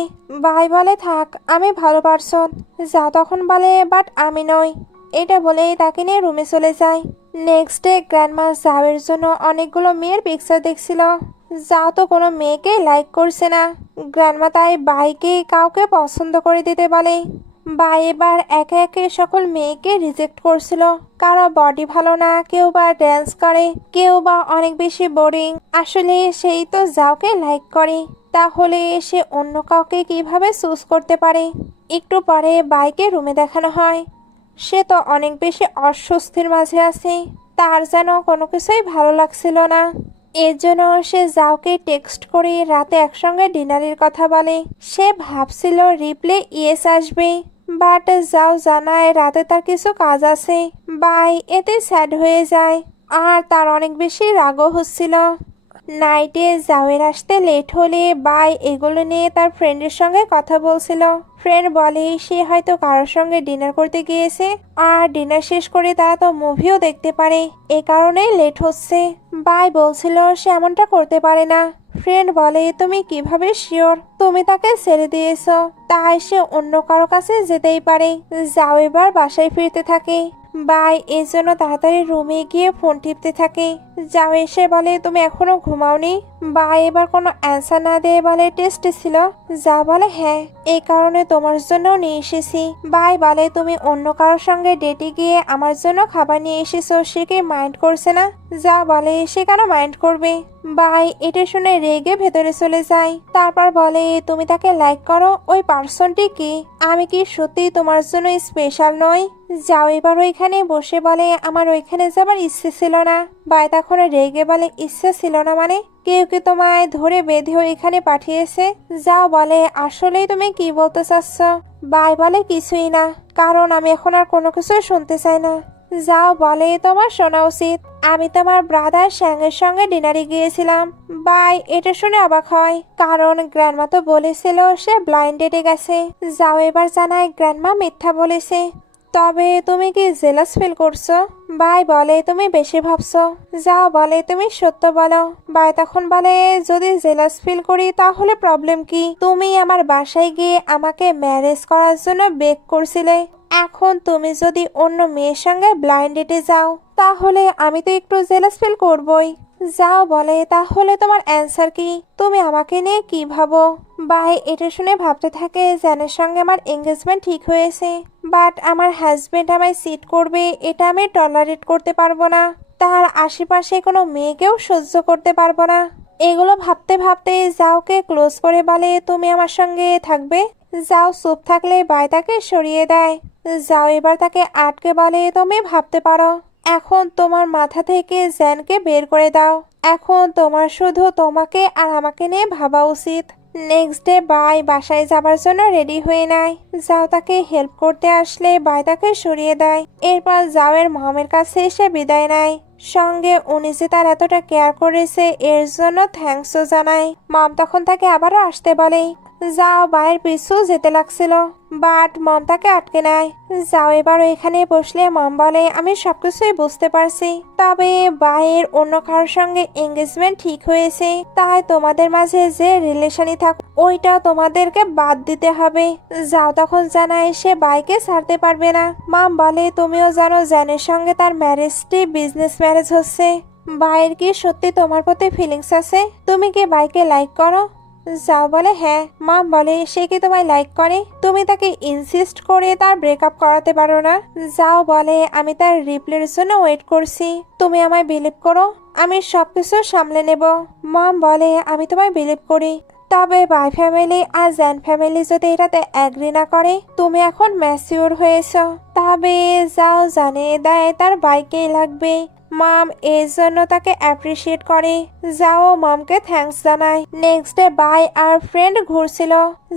বাই বলে থাক আমি ভালো পারসন। যা তখন বলে বাট আমি নই। এটা বলেই তাকে নিয়ে রুমে চলে যায়। নেক্সট ডে গ্র্যান্ডমা জাওয়ের জন্য অনেকগুলো মেয়ের পিকচার দেখছিল। যাও তো কোনো মেয়েকে লাইক করছে না। গ্র্যান্ডমা তাই বাইকে কাউকে পছন্দ করে দিতে বলে। বাই এবার একে একে সকল মেয়েকে রিজেক্ট করছিল। কারো বডি ভালো না, কেউ বা ড্যান্স করে, কেউ বা অনেক বেশি বোরিং। আসলে সেই তো যাওকে লাইক করে, তাহলে সে অন্য কাউকে কিভাবে চুজ করতে পারে। একটু পরে বাইকে রুমে দেখানো হয়। সে তো অনেক বেশি অস্বস্তির মাঝে আছে, তার যেন কোনো কিছুই ভালো লাগছিল না। এর জন্য সে যাওকে টেক্সট করে রাতে একসঙ্গে ডিনারের কথা বলে। সে ভাবছিল রিপ্লে ইয়েস আসবে, বাট যাও জানায় রাতে তার কিছু কাজ আছে। বাই এতে স্যাড হয়ে যায়, আর তার অনেক বেশি রাগও হচ্ছিল। নাইটে জাওয়ের আসতে লেট হলে বাই এগুলো নিয়ে তার ফ্রেন্ডের সঙ্গে কথা বলছিল। ফ্রেন্ড বলে সে হয়তো কারোর সঙ্গে ডিনার করতে গিয়েছে, আর ডিনার শেষ করে তারা তো মুভিও দেখতে পারে, এ কারণেই লেট হচ্ছে। বাই বলছিল সে এমনটা করতে পারে না। ফ্রেন্ড বলে তুমি কিভাবে শিওর? তুমি তাকে ছেড়ে দিয়েছো, তাই সে অন্য কারো কাছে যেতেই পারে। যাও এবার বাসায় ফিরতে থাকে। বাই এর জন্য তাড়াতাড়ি রুমে গিয়ে ফোন টিপতে থাকে। যাও এসে বলে তুমি এখনো ঘুমাওনি। বাই এবার কোনো অ্যান্সার না দিয়ে বলে টেস্ট ছিল। যা বলে হ্যাঁ, এই কারণে তোমার জন্য নিয়ে এসেছি। বাই বলে তুমি অন্য কারোর সঙ্গে ডেটে গিয়ে আমার জন্য খাবার নিয়ে এসেছো, সে কি মাইন্ড করছে না? যা বলে সে কেন মাইন্ড করবে। বাই এটা শুনে রেগে ভেতরে চলে যায়। তারপর বলে তুমি তাকে লাইক করো, ওই পার্সনটি কি? আমি কি সত্যি তোমার জন্য স্পেশাল নই? যাও এবার ওইখানে বসে বলে আমার ওইখানে যাবার ইচ্ছে ছিল না। বাই তখন রেগে বলে ইচ্ছে ছিল না মানে? কেউ কি তোমায় ধরে বেঁধে ওইখানে পাঠিয়েছে? যাও বলে আসলেই তুমি কি বলতে চাচ্ছ? বাই বলে কিছুই না, কারণ আমি এখন আর কোনো কিছুই শুনতে চাই না। যাও বলে তোমার শোনা উচিত, আমি তোমার ব্রাদার স্যাংয়ের সঙ্গে ডিনারে গিয়েছিলাম। বাই এটা শুনে অবাক হয়, কারণ গ্র্যান্ডমা তো বলেছিল সে ব্লাইন্ড ডেটে গেছে। যাও এবার জানায় গ্র্যান্ডমা মিথ্যা বলেছে। তবে তুমি কি জেলাস ফিল করছো? বাই বলে তুমি বেশি ভাবছো। যাও বলে তুমি সত্য বলো। বাই তখন বলে যদি জেলাস ফিল করি তাহলে প্রবলেম কি? তুমি আমার বাসায় গিয়ে আমাকে ম্যারেজ করার জন্য বেগ করছিলে, এখন তুমি যদি অন্য মেয়ের সঙ্গে ব্লাইন্ড ডেটে যাও তাহলে আমি তো একটু জেলাস ফিল করবই। যাও বলে তাহলে তোমার অ্যান্সার কি? তুমি আমাকে নিয়ে কি ভাবো? বাই এটা শুনে ভাবতে থাকে জ্যানের সঙ্গে আমার এঙ্গেজমেন্ট ঠিক হয়েছে, বাট আমার হাজবেন্ড আমায় চিট করবে, এটা আমি টলারেট করতে পারবো না। তার আশেপাশে কোনো মেয়েকেও সহ্য করতে পারবো না। এগুলো ভাবতে ভাবতে যাওকে ক্লোজ করে বলে তুমি আমার সঙ্গে থাকবে। যাও চুপ থাকলে বাই তাকে সরিয়ে দেয়। যাও এবার তাকে আটকে বলে তুমি ভাবতে পারো, এখন তোমার মাথা থেকে জ্যানকে বের করে দাও। এখন তোমার শুধু তোমাকে আর আমাকে নিয়ে ভাবা উচিত। নেক্সট ডে বাই বাসায় যাবার জন্য রেডি হয়ে নেয়। যাও তাকে হেল্প করতে আসলে বাই তাকে সরিয়ে দেয়। এরপর যাওয়ের মমের কাছে এসে বিদায় নেয়, সঙ্গে উনি যে তার এতটা কেয়ার করেছে এর জন্য থ্যাঙ্কসও জানায়। মম তখন তাকে আবারও আসতে বলে। যাও বায়ের পিছু যেতে লাগছিল, বাট মম তাকে আটকে নেয়। যাও এবার এখানে বসলে মম বলে আমি সবকিছুই বুঝতে পারছি, তবে বায়ের অন্য কারোর সঙ্গে এঙ্গেজমেন্ট ঠিক হয়েছে, তাই তোমাদের মাঝে যে রিলেশনই থাক ওইটাও তোমাদেরকে বাদ দিতে হবে। যাও তখন জানায় সে বাইকে ছাড়তে পারবে না। মম বলে তুমিও জানো জ্যানের সঙ্গে তার ম্যারেজটি বিজনেস ম্যারেজ হচ্ছে। বাইয়ের কি সত্যি তোমার প্রতি ফিলিংস আছে? তুমি কি বাইকে লাইক করো? যাও বলে হ্যাঁ। মম বলে সে কি তোমায় লাইক করে? তুমি তাকে ইনসিস্ট করে তার ব্রেকআপ করাতে পারো না? যাও বলে আমি তার রিপ্লের জন্য ওয়েট করছি, তুমি আমায় বিলিভ করো, আমি সবকিছু সামলে নেব। মম বলে আমি তোমায় বিলিভ করি, তবে বাই ফ্যামিলি আর জ্যান ফ্যামিলি যদি এটাতে অ্যাগ্রি না করে। তুমি এখন ম্যাচিওর হয়েছ, তবে যাও জানিয়ে দেয় তার বাইকেই লাগবে। মম এর জন্য তাকে অ্যাপ্রিসিয়েট করে। যাও মমকে থ্যাঙ্কস জানায়। নেক্সট ডে বাই আর ফ্রেন্ড ঘুরছিল।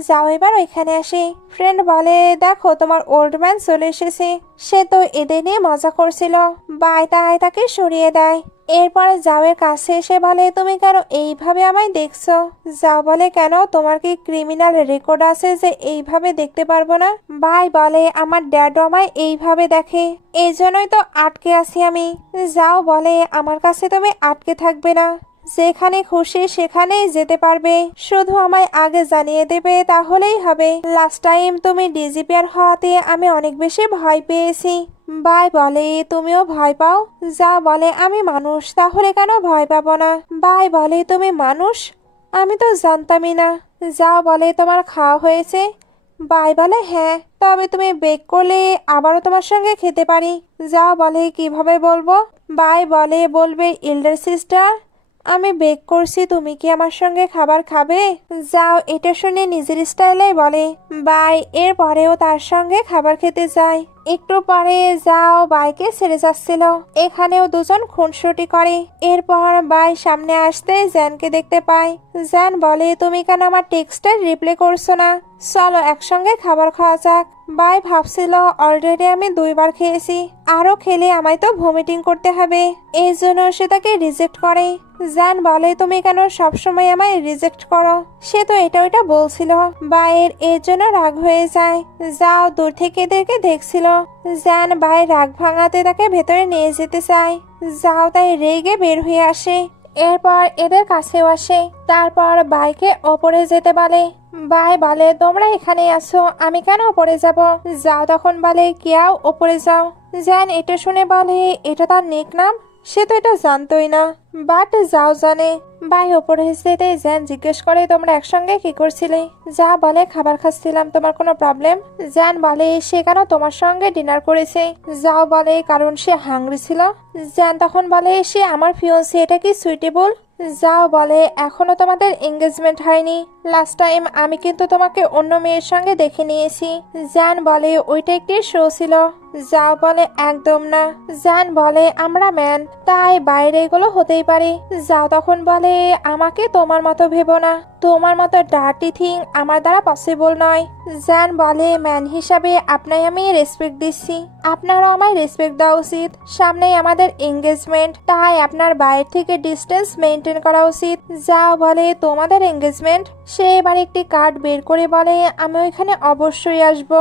যাও এবার ওইখানে আসে। ফ্রেন্ড বলে দেখো তোমার ওল্ড ম্যান চলে এসেছে, সে তো এদের নিয়ে মজা করছিল। বাই তাই তাকে সরিয়ে দেয়। এরপরে যাওয়ের কাছে এসে বলে তুমি কেন এইভাবে আমায় দেখছো? যাও বলে কেন, তোমার কি ক্রিমিনাল রেকর্ড আছে যে এইভাবে দেখতে পারবো না? ভাই বলে আমার ড্যাডও আমায় এইভাবে দেখে, এই জন্যই তো আটকে আছি আমি। যাও বলে আমার কাছে তুমি আটকে থাকবে না, যেখানে খুশি সেখানেই যেতে পারবে, শুধু আমায় আগে জানিয়ে দেবে তাহলেই হবে। লাস্ট টাইম তুমি ডিজিপিআর হওয়াতে আমি অনেক বেশি ভয় পেয়েছি। বাই বলে তুমিও ভয় পাও? যা বলে আমি মানুষ, তাহলে কেন ভয় পাবো না? বাই বলে তুমি মানুষ? আমি তো জানতামই না। যা বলে তোমার খাওয়া হয়েছে? বাই বলে হ্যাঁ, তবে তুমি বেক করলে আবারও তোমার সঙ্গে খেতে পারি। যা বলে কিভাবে বলবো? বাই বলে বলবে এল্ডার সিস্টার, আমি বেক করছি, তুমি কি আমার সঙ্গে খাবার খাবে? যাও এটা শুনে নিজের স্টাইলে বলে বাই, এরপরেও তার সঙ্গে খাবার খেতে যায়। একটু পরে যাও বাইকে ছেড়ে যাচ্ছিল, এখানেও দুজন খুনসুটি করে। এরপর বাই সামনে আসতে জ্যানকে দেখতে পায়। জ্যান বলে তুমি কেন আমার টেক্সটের রিপ্লাই করছো না? চলো একসঙ্গে খাবার খাওয়া যাক। বাই ভাবছিল অলরেডি আমি 2বার খেয়েছি, আরো খেলে আমায় তো ভমিটিং করতে হবে, এই জন্য সে তাকে রিজেক্ট করে। জান বলে তুমি কেন সবসময় আমায় রিজেক্ট করো? সে তো এটা ওইটা বলছিল। বায়ের এর জন্য রাগ হয়ে যায়। যাও দূর থেকে এদেরকে দেখছিল। জান বাই রাগ ভাঙাতে তাকে ভেতরে নিয়ে যেতে চায়। যাও তাই রেগে বের হয়ে আসে। এরপর এদের কাছেও আসে, তারপর বাইকে ওপরে যেতে বলে। বাই বলে তোমরা এখানে আসো, আমি কেন ওপরে যাব? যাও তখন বলে কেউ ওপরে যাও। জান এটা শুনে বলে এটা তার নিক নাম, সে তো এটা জানতোই না, বাট যাও জানে। বাই ওপরে যেতে জান জিজ্ঞেস করে তোমরা একসঙ্গে কি করছিলে? যা বলে খাবার খাচ্ছিলাম, তোমার কোনো প্রবলেম? জান বলে সে কেন তোমার সঙ্গে ডিনার করেছে? যাও বলে কারণ সে হাংরি ছিল। জান তখন বলে সে আমার ফিয়ন্সি, এটা কি সুইটেবল? যাও বলে এখনো তোমাদের এঙ্গেজমেন্ট হয়নি, লাস্ট টাইম আমি কিন্তু তোমাকে অন্য মেয়ের সঙ্গে দেখে নিয়েছি। জান বলে ওইটা একটি শো ছিল। যাও বলে একদম না। জান বলে আমরা ম্যান, তাই বাইরে এগুলো হতেই পারে। যাও তখন বলে আমাকে তোমার মতো ভেবো না, তোমার মতো ডার্টি থিং আমার দ্বারা পসিবল নয়। জান বলে ম্যান হিসাবে আপনাই আমি রেসপেক্ট দিচ্ছি, আপনারও আমায় রেসপেক্ট দেওয়া উচিত। সামনেই আমাদের এঙ্গেজমেন্ট, তাই আপনার বাইরে থেকে ডিস্টেন্স মেনটেন করা উচিত। যাও বলে তোমাদের এঙ্গেজমেন্ট? সে এবার একটি কার্ড বের করে বলে আমি ওইখানে অবশ্যই আসবো।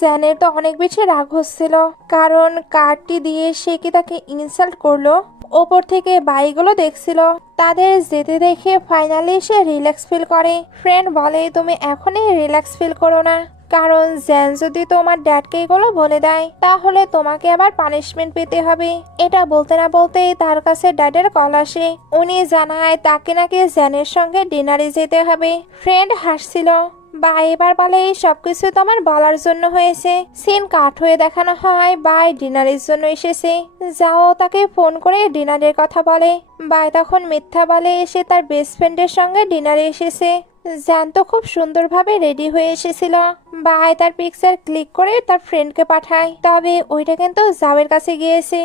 জ্যানের তো অনেক বেশি রাগ হচ্ছিল, কারণ কার্ডটি দিয়ে সে কি তাকে ইনসাল্ট করলো। ওপর থেকে বাইকগুলো দেখছিল, তাদের যেতে দেখে ফাইনালি সে রিল্যাক্স ফিল করে। ফ্রেন্ড বলে তুমি এখনই রিল্যাক্স ফিল করো না, কারণ জ্যান যদি তোমার ড্যাডকে এগুলো বলে দেয় তাহলে তোমাকে আবার পানিশমেন্ট পেতে হবে। এটা বলতে না বলতেই তার কাছে ড্যাডের কল আসে। উনি জানায় তাকে নাকি জ্যানের সঙ্গে ডিনারে যেতে হবে। ফ্রেন্ড হাসছিল। বাই এবার বলে এই সবকিছু তোমার বলার জন্য হয়েছে। সিন কাট হয়ে দেখানো হয় বাই ডিনারের জন্য এসেছে। যাও তাকে ফোন করে ডিনারের কথা বলে। বাই তখন মিথ্যা বলে সে তার বেস্ট ফ্রেন্ডের সঙ্গে ডিনারে এসেছে। জ্যান তো খুব সুন্দরভাবে রেডি হয়ে এসেছিল। বাই তার পিকচার ক্লিক করে তার ফ্রেন্ডকে পাঠায়, তবে ওইটা কিন্তু জাওয়ের কাছে গিয়েছে।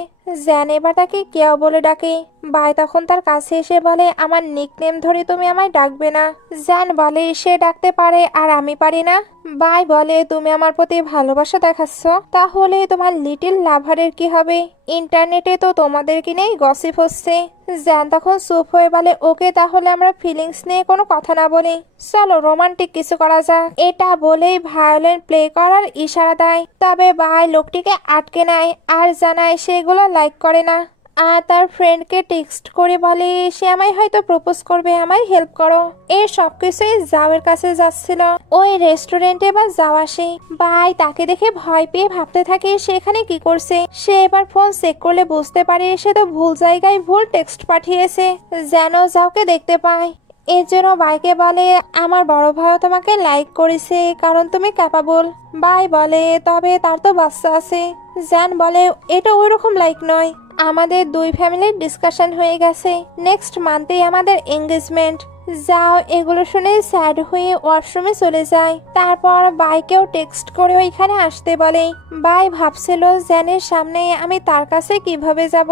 জ্যান এবার তাকে কেউ বলে ডাকে। বাই তখন তার কাছে এসে বলে আমার নিকনেম ধরে তুমি আমায় ডাকবে না। জ্যান বলে সে ডাকতে পারে আর আমি পারি না। বাই বলে তুমি আমার প্রতি ভালোবাসা দেখাচ্ছ, তাহলে তোমার লিটল লাভারের কি হবে? ইন্টারনেটে তো তোমাদেরকে নিয়েই গসিপ হচ্ছে। জ্যান তখন চুপ হয়ে বলে ওকে তাহলে আমরা ফিলিংস নিয়ে কোনো কথা না বলি, চলো রোমান্টিক কিছু করা যাক। এটা বলেই ভায়োলিন প্লে করার ইশারা দেয়, তবে বাই লোকটিকে আটকে নেয় আর জানায় সেগুলো লাইক করে না। আর তার ফ্রেন্ডকে টেক্সট করে বলে সে আমায় হয়তো প্রপোজ করবে, আমায় হেল্প করো। এই সবকিছুই জাওয়ের কাছে যাচ্ছিল। ওই রেস্টুরেন্টে বা যাও আসে। বাই তাকে দেখে ভয় পেয়ে ভাবতে থাকে সেখানে কি করছে। সে এবার ফোন চেক করলে বুঝতে পারে সে তো ভুল জায়গায় ভুল টেক্সট পাঠিয়েছে, যেন যাওকে দেখতে পায়। এর জন্য বাইকে বলে আমার বড় ভাই তোমাকে লাইক করেছে কারণ তুমি ক্যাপাবল। বাই বলে তবে তার তো বাচ্চা আছে। জ্যান বলে এটা ওই রকম লাইক নয়, আমাদের দুই ফ্যামিলির ডিসকাশন হয়ে গেছে, নেক্সট মান্থেই আমাদের এঙ্গেজমেন্ট। যাও এগুলো শুনে স্যাড হয়ে ওয়াশরুমে চলে যায়। তারপর বাইকেও টেক্সট করে ওইখানে আসতে বলে। বাই ভাবছিল জ্যানের সামনে আমি তার কাছে কিভাবে যাব।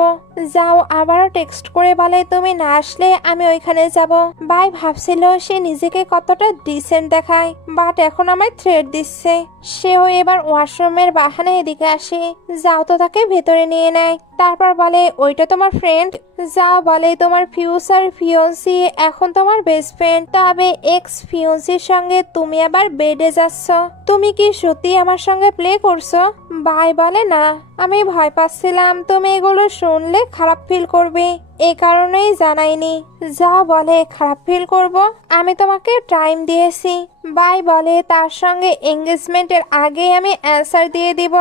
যাও আবারও টেক্সট করে বলে তুমি না আসলে আমি ওইখানে যাব। বাই ভাবছিল সে নিজেকে কতটা ডিসেন্ট দেখায়, বাট এখন আমায় থ্রেট দিচ্ছে। সেও এবার ওয়াশরুমের বাহানে এদিকে আসে। যাও তো তাকে ভেতরে নিয়ে নেয়। তারপর বলে ওইটা তোমার ফ্রেন্ড? যা বলে তোমার ফিউচার ফিয়ন্সি এখন তোমার বেস্ট ফ্রেন্ড, তবে এক্স ফিয়ন্সির সঙ্গে তুমি আবার বেডে যাচ্ছ, তুমি কি সত্যি আমার সঙ্গে প্লে করছো? বাই বলে না। আমি ভয় পাচ্ছিলাম তুমি এগুলো শুনলে খারাপ ফিল করবে, এই কারণেই জানাইনি। যা বলে খারাপ ফিল করব? আমি তোমাকে টাইম দিয়েছি। বাই বলে তার সঙ্গে এঙ্গেজমেন্টের আগে আমি অ্যান্সার দিয়ে দিব।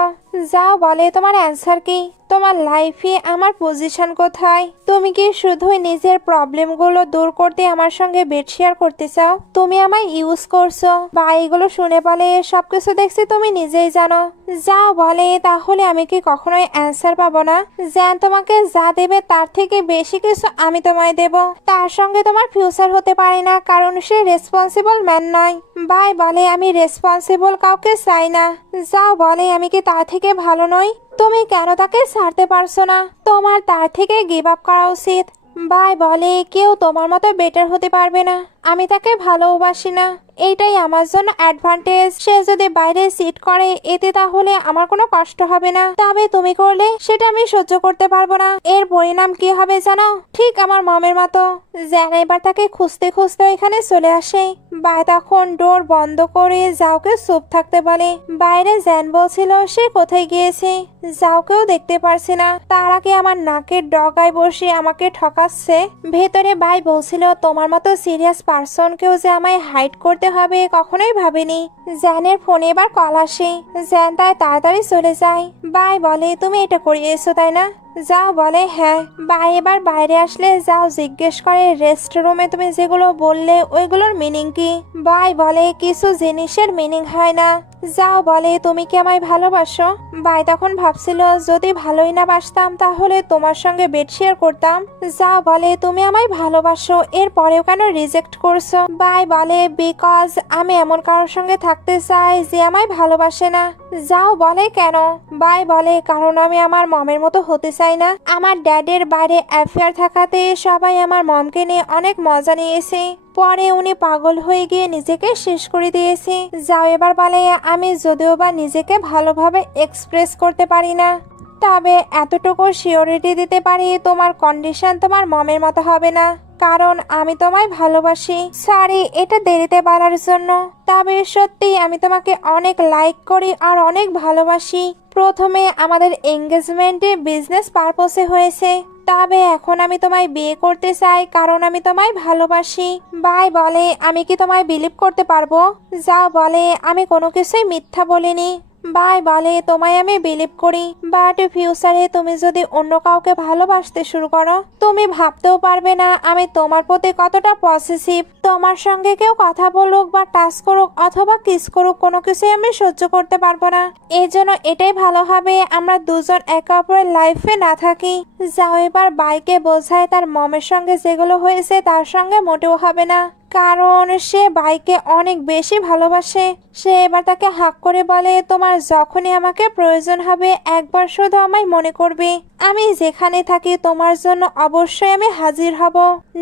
যাও বলে তোমার অ্যান্সার কি? তোমার লাইফে আমার পজিশন কোথায়? তুমি কি শুধুই নিজের প্রবলেমগুলো দূর করতে আমার সঙ্গে বেড শেয়ার করতে চাও? তুমি আমায় ইউজ করছো। বা এগুলো শুনে বলে সবকিছু দেখছি তুমি নিজেই জানো। যাও বলে তাহলে আমি কি কখনোই অ্যান্সার পাবো না? জ্যান তোমাকে যা দেবে তার থেকে বেশি কিছু আমি তোমায় দেব। তার সঙ্গে তোমার ফিউচার হতে পারে না, কারণ সে রেসপন্সিবল ম্যান নয়। বাই বলে আমি রেসপন্সিবল কাউকে চাই না। যাও বলে আমি কি তার থেকে ভালো নই? তুমি কেন তাকে ছাড়তে পারছো না? তোমার তার থেকে গিভ আপ করা উচিত। বাই বলে কেউ তোমার মতো বেটার হতে পারবে না। আমি তাকে ভালোবাসি না, এইটাই আমার জন্য অ্যাডভান্টেজ। সে যদি বাইরে সিট করে এতে তাহলে আমার কোনো কষ্ট হবে না, তবে তুমি করলে সেটা আমি সহ্য করতে পারবো না। এর পরিণাম কি হবে জানো? ঠিক আমার মমের মতো। জ্যান এবার তাকে খুঁজতে খুঁজতে এখানে চলে আসে। বাই তখন ডোর বন্ধ করে যাওকে চুপ থাকতে বলে। বাইরে জ্যান বলছিল সে কোথায় গিয়েছে, যাওকেও দেখতে পারছি না। তার আগে আমার নাকের ডগায় বসে আমাকে ঠকাচ্ছে। ভেতরে বাই বলছিল তোমার মতো সিরিয়াস পার্সনকেও যে আমায় হাইড করতে হবে কখনোই ভাবিনি। জ্যানের ফোনে এবার কল আসে। জ্যান তাই তাড়াতাড়ি চলে যায়। বাই বলে তুমি এটা করিয়েছো তাই না? যাও বলে হ্যাঁ। বাই এবার বাইরে আসলে যাও জিজ্ঞেস করে রেস্টরুমে তুমি যেগুলো বললে ওইগুলোর মিনিং কি? বাই বলে কিছু জিনিসের মিনিং হয় না। যাও বলে তুমি কি আমায় ভালোবাসো? বাই তখন ভাবছিল যদি ভালোই না বাসতাম তাহলে তোমার সঙ্গে বেড শেয়ার করতাম। যাও বলে তুমি আমায় ভালোবাসো, এর পরেও কেন রিজেক্ট করছো? বাই বলে বিকজ আমি এমন কারোর সঙ্গে থাকতে চাই যে আমায় ভালোবাসে না। যাও বলে কেন? বাই বলে কারণ আমি আমার মমের মতো হতে চাই না। আমার ড্যাডের বাইরে অ্যাফেয়ার থাকাতে সবাই আমার মমকে নিয়ে অনেক মজা নিয়েছে, পরে উনি পাগল হয়ে গিয়ে নিজেকে শেষ করে দিয়েছে। যাও এবার বলে আমি যদিও বা নিজেকে ভালোভাবে এক্সপ্রেস করতে পারি না, তবে এতটুকু সিওরিটি দিতে পারি তোমার কন্ডিশন তোমার মমের মতো হবে না, কারণ আমি তোমায় ভালোবাসি। সরি এটা দেরিতে বলার জন্য, তবে সত্যি আমি তোমাকে অনেক লাইক করি আর অনেক ভালোবাসি। প্রথমে আমাদের এঙ্গেজমেন্টে বিজনেস পারপসে হয়েছে, তবে এখন আমি তোমায় বিয়ে করতে চাই কারণ আমি তোমায় ভালোবাসি। বাই বলে আমি কি তোমায় বিলিভ করতে পারবো? যাও বলে আমি কোনো কিছুই মিথ্যা বলিনি। বাই বলে তোমায় আমি বিলিভ করি, বাট ফিউচারে তুমি যদি অন্য কাউকে ভালোবাসতে শুরু করো তুমি ভাবতেও পারবে না আমি তোমার প্রতি কতটা পসেসিভ। তোমার সঙ্গে কেউ কথা বলুক বা টাচ করুক অথবা কিস করুক কোনো কিছুই আমি সহ্য করতে পারবো না। এই জন্য এটাই ভালো হবে আমরা দুজন একে অপরের লাইফে না থাকি। যাও এবার বাইকে বোঝায় তার মমের সঙ্গে যেগুলো হয়েছে তার সঙ্গে মোটেও হবে না, কারণ সে বাইকে অনেক বেশি ভালোবাসে। সে এবার তাকে হাক করে বলে তোমার যখনই আমাকে প্রয়োজন হবে একবার শুধু আমায় মনে করবে, আমি যেখানে থাকি তোমার জন্য অবশ্যই আমি হাজির হব।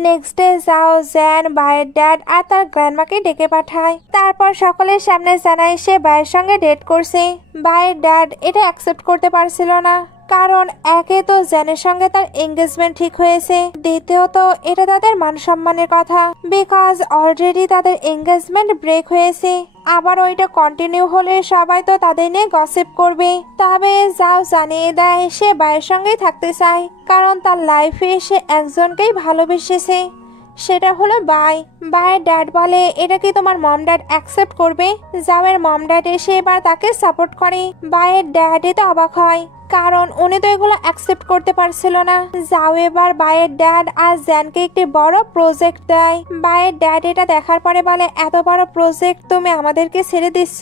নেক্সট ডে যাও জ্যান বাইয়ের ড্যাড আর তার গ্র্যান্ডমাকে ডেকে পাঠায়। তারপর সকলের সামনে জানায় সে বাইয়ের সঙ্গে ডেট করছে। বাইয়ের ড্যাড এটা অ্যাকসেপ্ট করতে পারছিল না, কারণ একে তো জ্যানের সঙ্গে তার এঙ্গেজমেন্ট ঠিক হয়েছে, দ্বিতীয়ত এটা তাদের মান সম্মানের কথা, বিকজ অলরেডি তাদের এঙ্গেজমেন্ট ব্রেক হয়েছে। আবার ওইটা কন্টিনিউ হলে সবাই তো তাদের নিয়ে গসিপ করবে। তবে যাও জানিয়ে দেয় সে বাইয়ের সঙ্গেই থাকতে চায়, কারণ তার লাইফে সে একজনকেই ভালোবেসেছে, সেটা হলো বাই। বাইয়ের ড্যাড বলে এটা কি তোমার মম ড্যাড অ্যাকসেপ্ট করবে? যাওয়ের মম ড্যাড এসে এবার তাকে সাপোর্ট করে। বাইয়ের ড্যাড তো অবাক হয়, কারণ উনি তো এগুলো অ্যাকসেপ্ট করতে পারছিল না। যাও এবার বাইয়ের ড্যাড আর জ্যানকে একটি বড় প্রজেক্ট দেয়। বাইয়ের ড্যাড এটা দেখার পরে বলে এত বড় প্রজেক্ট তুমি আমাদেরকে ছেড়ে দিচ্ছ?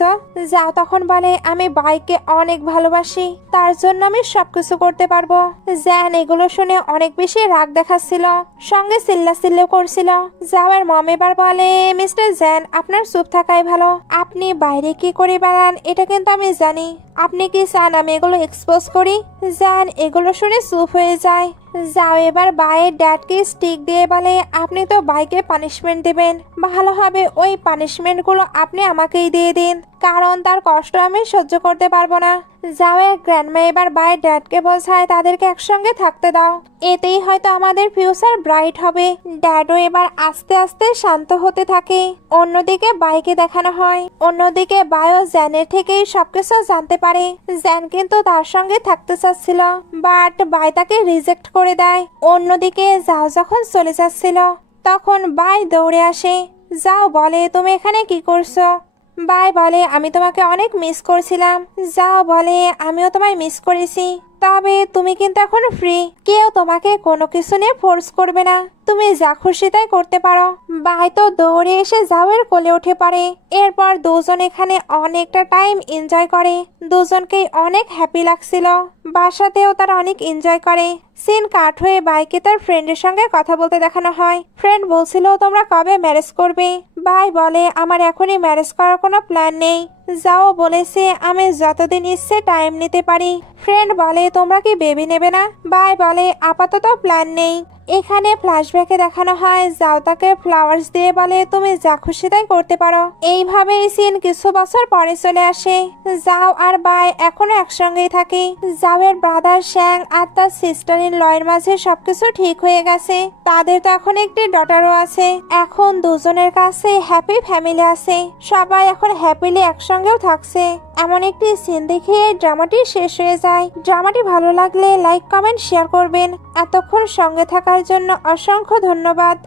যাও তখন বলে আমি বাইকে অনেক ভালোবাসি, তার জন্য আমি সবকিছু করতে পারবো। জ্যান এগুলো শুনে অনেক বেশি রাগ দেখাচ্ছিল, সঙ্গে চিল্লাচিল্লিও করছিল। যাওয়ের মম এবার বলে মিস্টার জ্যান আপনার চুপ থাকাই ভালো, আপনি বাইরে কি করে বেড়ান এটা কিন্তু আমি জানি, আপনি কি চান আমি এগুলো এক্সপোজ করি? জ্যান এগুলো শুনে চুপ হয়ে যায়। যাও এবার বাইয়ের ড্যাডকে স্টিক দিয়ে বলে আপনি তো বাইকে পানিশমেন্ট দেবেন, ভালো হবে ওই পানিশমেন্টগুলো আপনি আমাকেই দিয়ে দিন, কারণ তার কষ্ট আমি সহ্য করতে পারবো না। যাওয়ের গ্র্যান্ডমা এবার বাই ড্যাডকে বোঝায় তাদেরকে একসঙ্গে থাকতে দাও, এতেই হয়তো আমাদের ফিউচার ব্রাইট হবে। ড্যাডও এবার আস্তে আস্তে শান্ত হতে থাকে। অন্যদিকে বাইকে দেখানো হয়, অন্যদিকে বায়ও জ্যানের থেকেই সবকিছু জানতে পারে। জ্যান কিন্তু তার সঙ্গে থাকতে চাচ্ছিল, বাট বাই তাকে রিজেক্ট করে দেয়। অন্যদিকে যাও যখন চলে যাচ্ছিল তখন বাই দৌড়ে আসে। যাও বলে, তুমি এখানে কি করছো? বাই বলে, আমি তোমাকে অনেক মিস করছিলাম। যাও বলে, আমিও তোমায় মিস করেছি, তবে তুমি কিন্তু এখন ফ্রি, কেউ তোমাকে কোনো কিছু নিয়ে ফোর্স করবে না, তুমি যা খুশি তাই করতে পারো। বাই তো দৌড়ে এসে যাওয়ের কোলে উঠে পড়ে। এরপর দুজন এখানে অনেকটা টাইম এনজয় করে। দুজনকেই অনেক হ্যাপি লাগছিল, বাসাতেও তারা অনেক এনজয় করে। সিন কাট হয়ে বাইকে তার ফ্রেন্ডের সঙ্গে কথা বলতে দেখানো হয়। ফ্রেন্ড বলছিল, তোমরা কবে ম্যারেজ করবে? বাই বলে, আমার এখনই ম্যারেজ করার কোনো প্ল্যান নেই। যাও বলেছে আমি যতদিন ইচ্ছে টাইম নিতে পারি। ফ্রেন্ড বলে, তোমরা কি বেবি নেবে না? বাই বলে, আপাতত প্ল্যান নেই। এখানে ফ্ল্যাশব্যাকে দেখানো হয় যাও তাকে ফ্লাওয়ার্স দিয়ে বলে, তুমি যা খুশি তাই করতে পারো। এইভাবেই সিন কিছু বছর পরে চলে আসে। যাও আর বাই এখনো একসঙ্গেই থাকে। যাওয়ের ব্রাদার শ্যাং আর তার সিস্টার ইন লয়ের মাঝে সবকিছু ঠিক হয়ে গেছে। তাদের তো এখন একটি ডটারও আছে। এখন দুজনের কাছে হ্যাপি ফ্যামিলি আছে, সবাই এখন হ্যাপিলি একসঙ্গেও থাকছে। এমন একটি সিন দেখে ড্রামাটি শেষ হয়ে যায়। ড্রামাটি ভালো লাগলে লাইক কমেন্ট শেয়ার করবেন। এতক্ষণ সঙ্গে থাকার জন্য অসংখ্য ধন্যবাদ।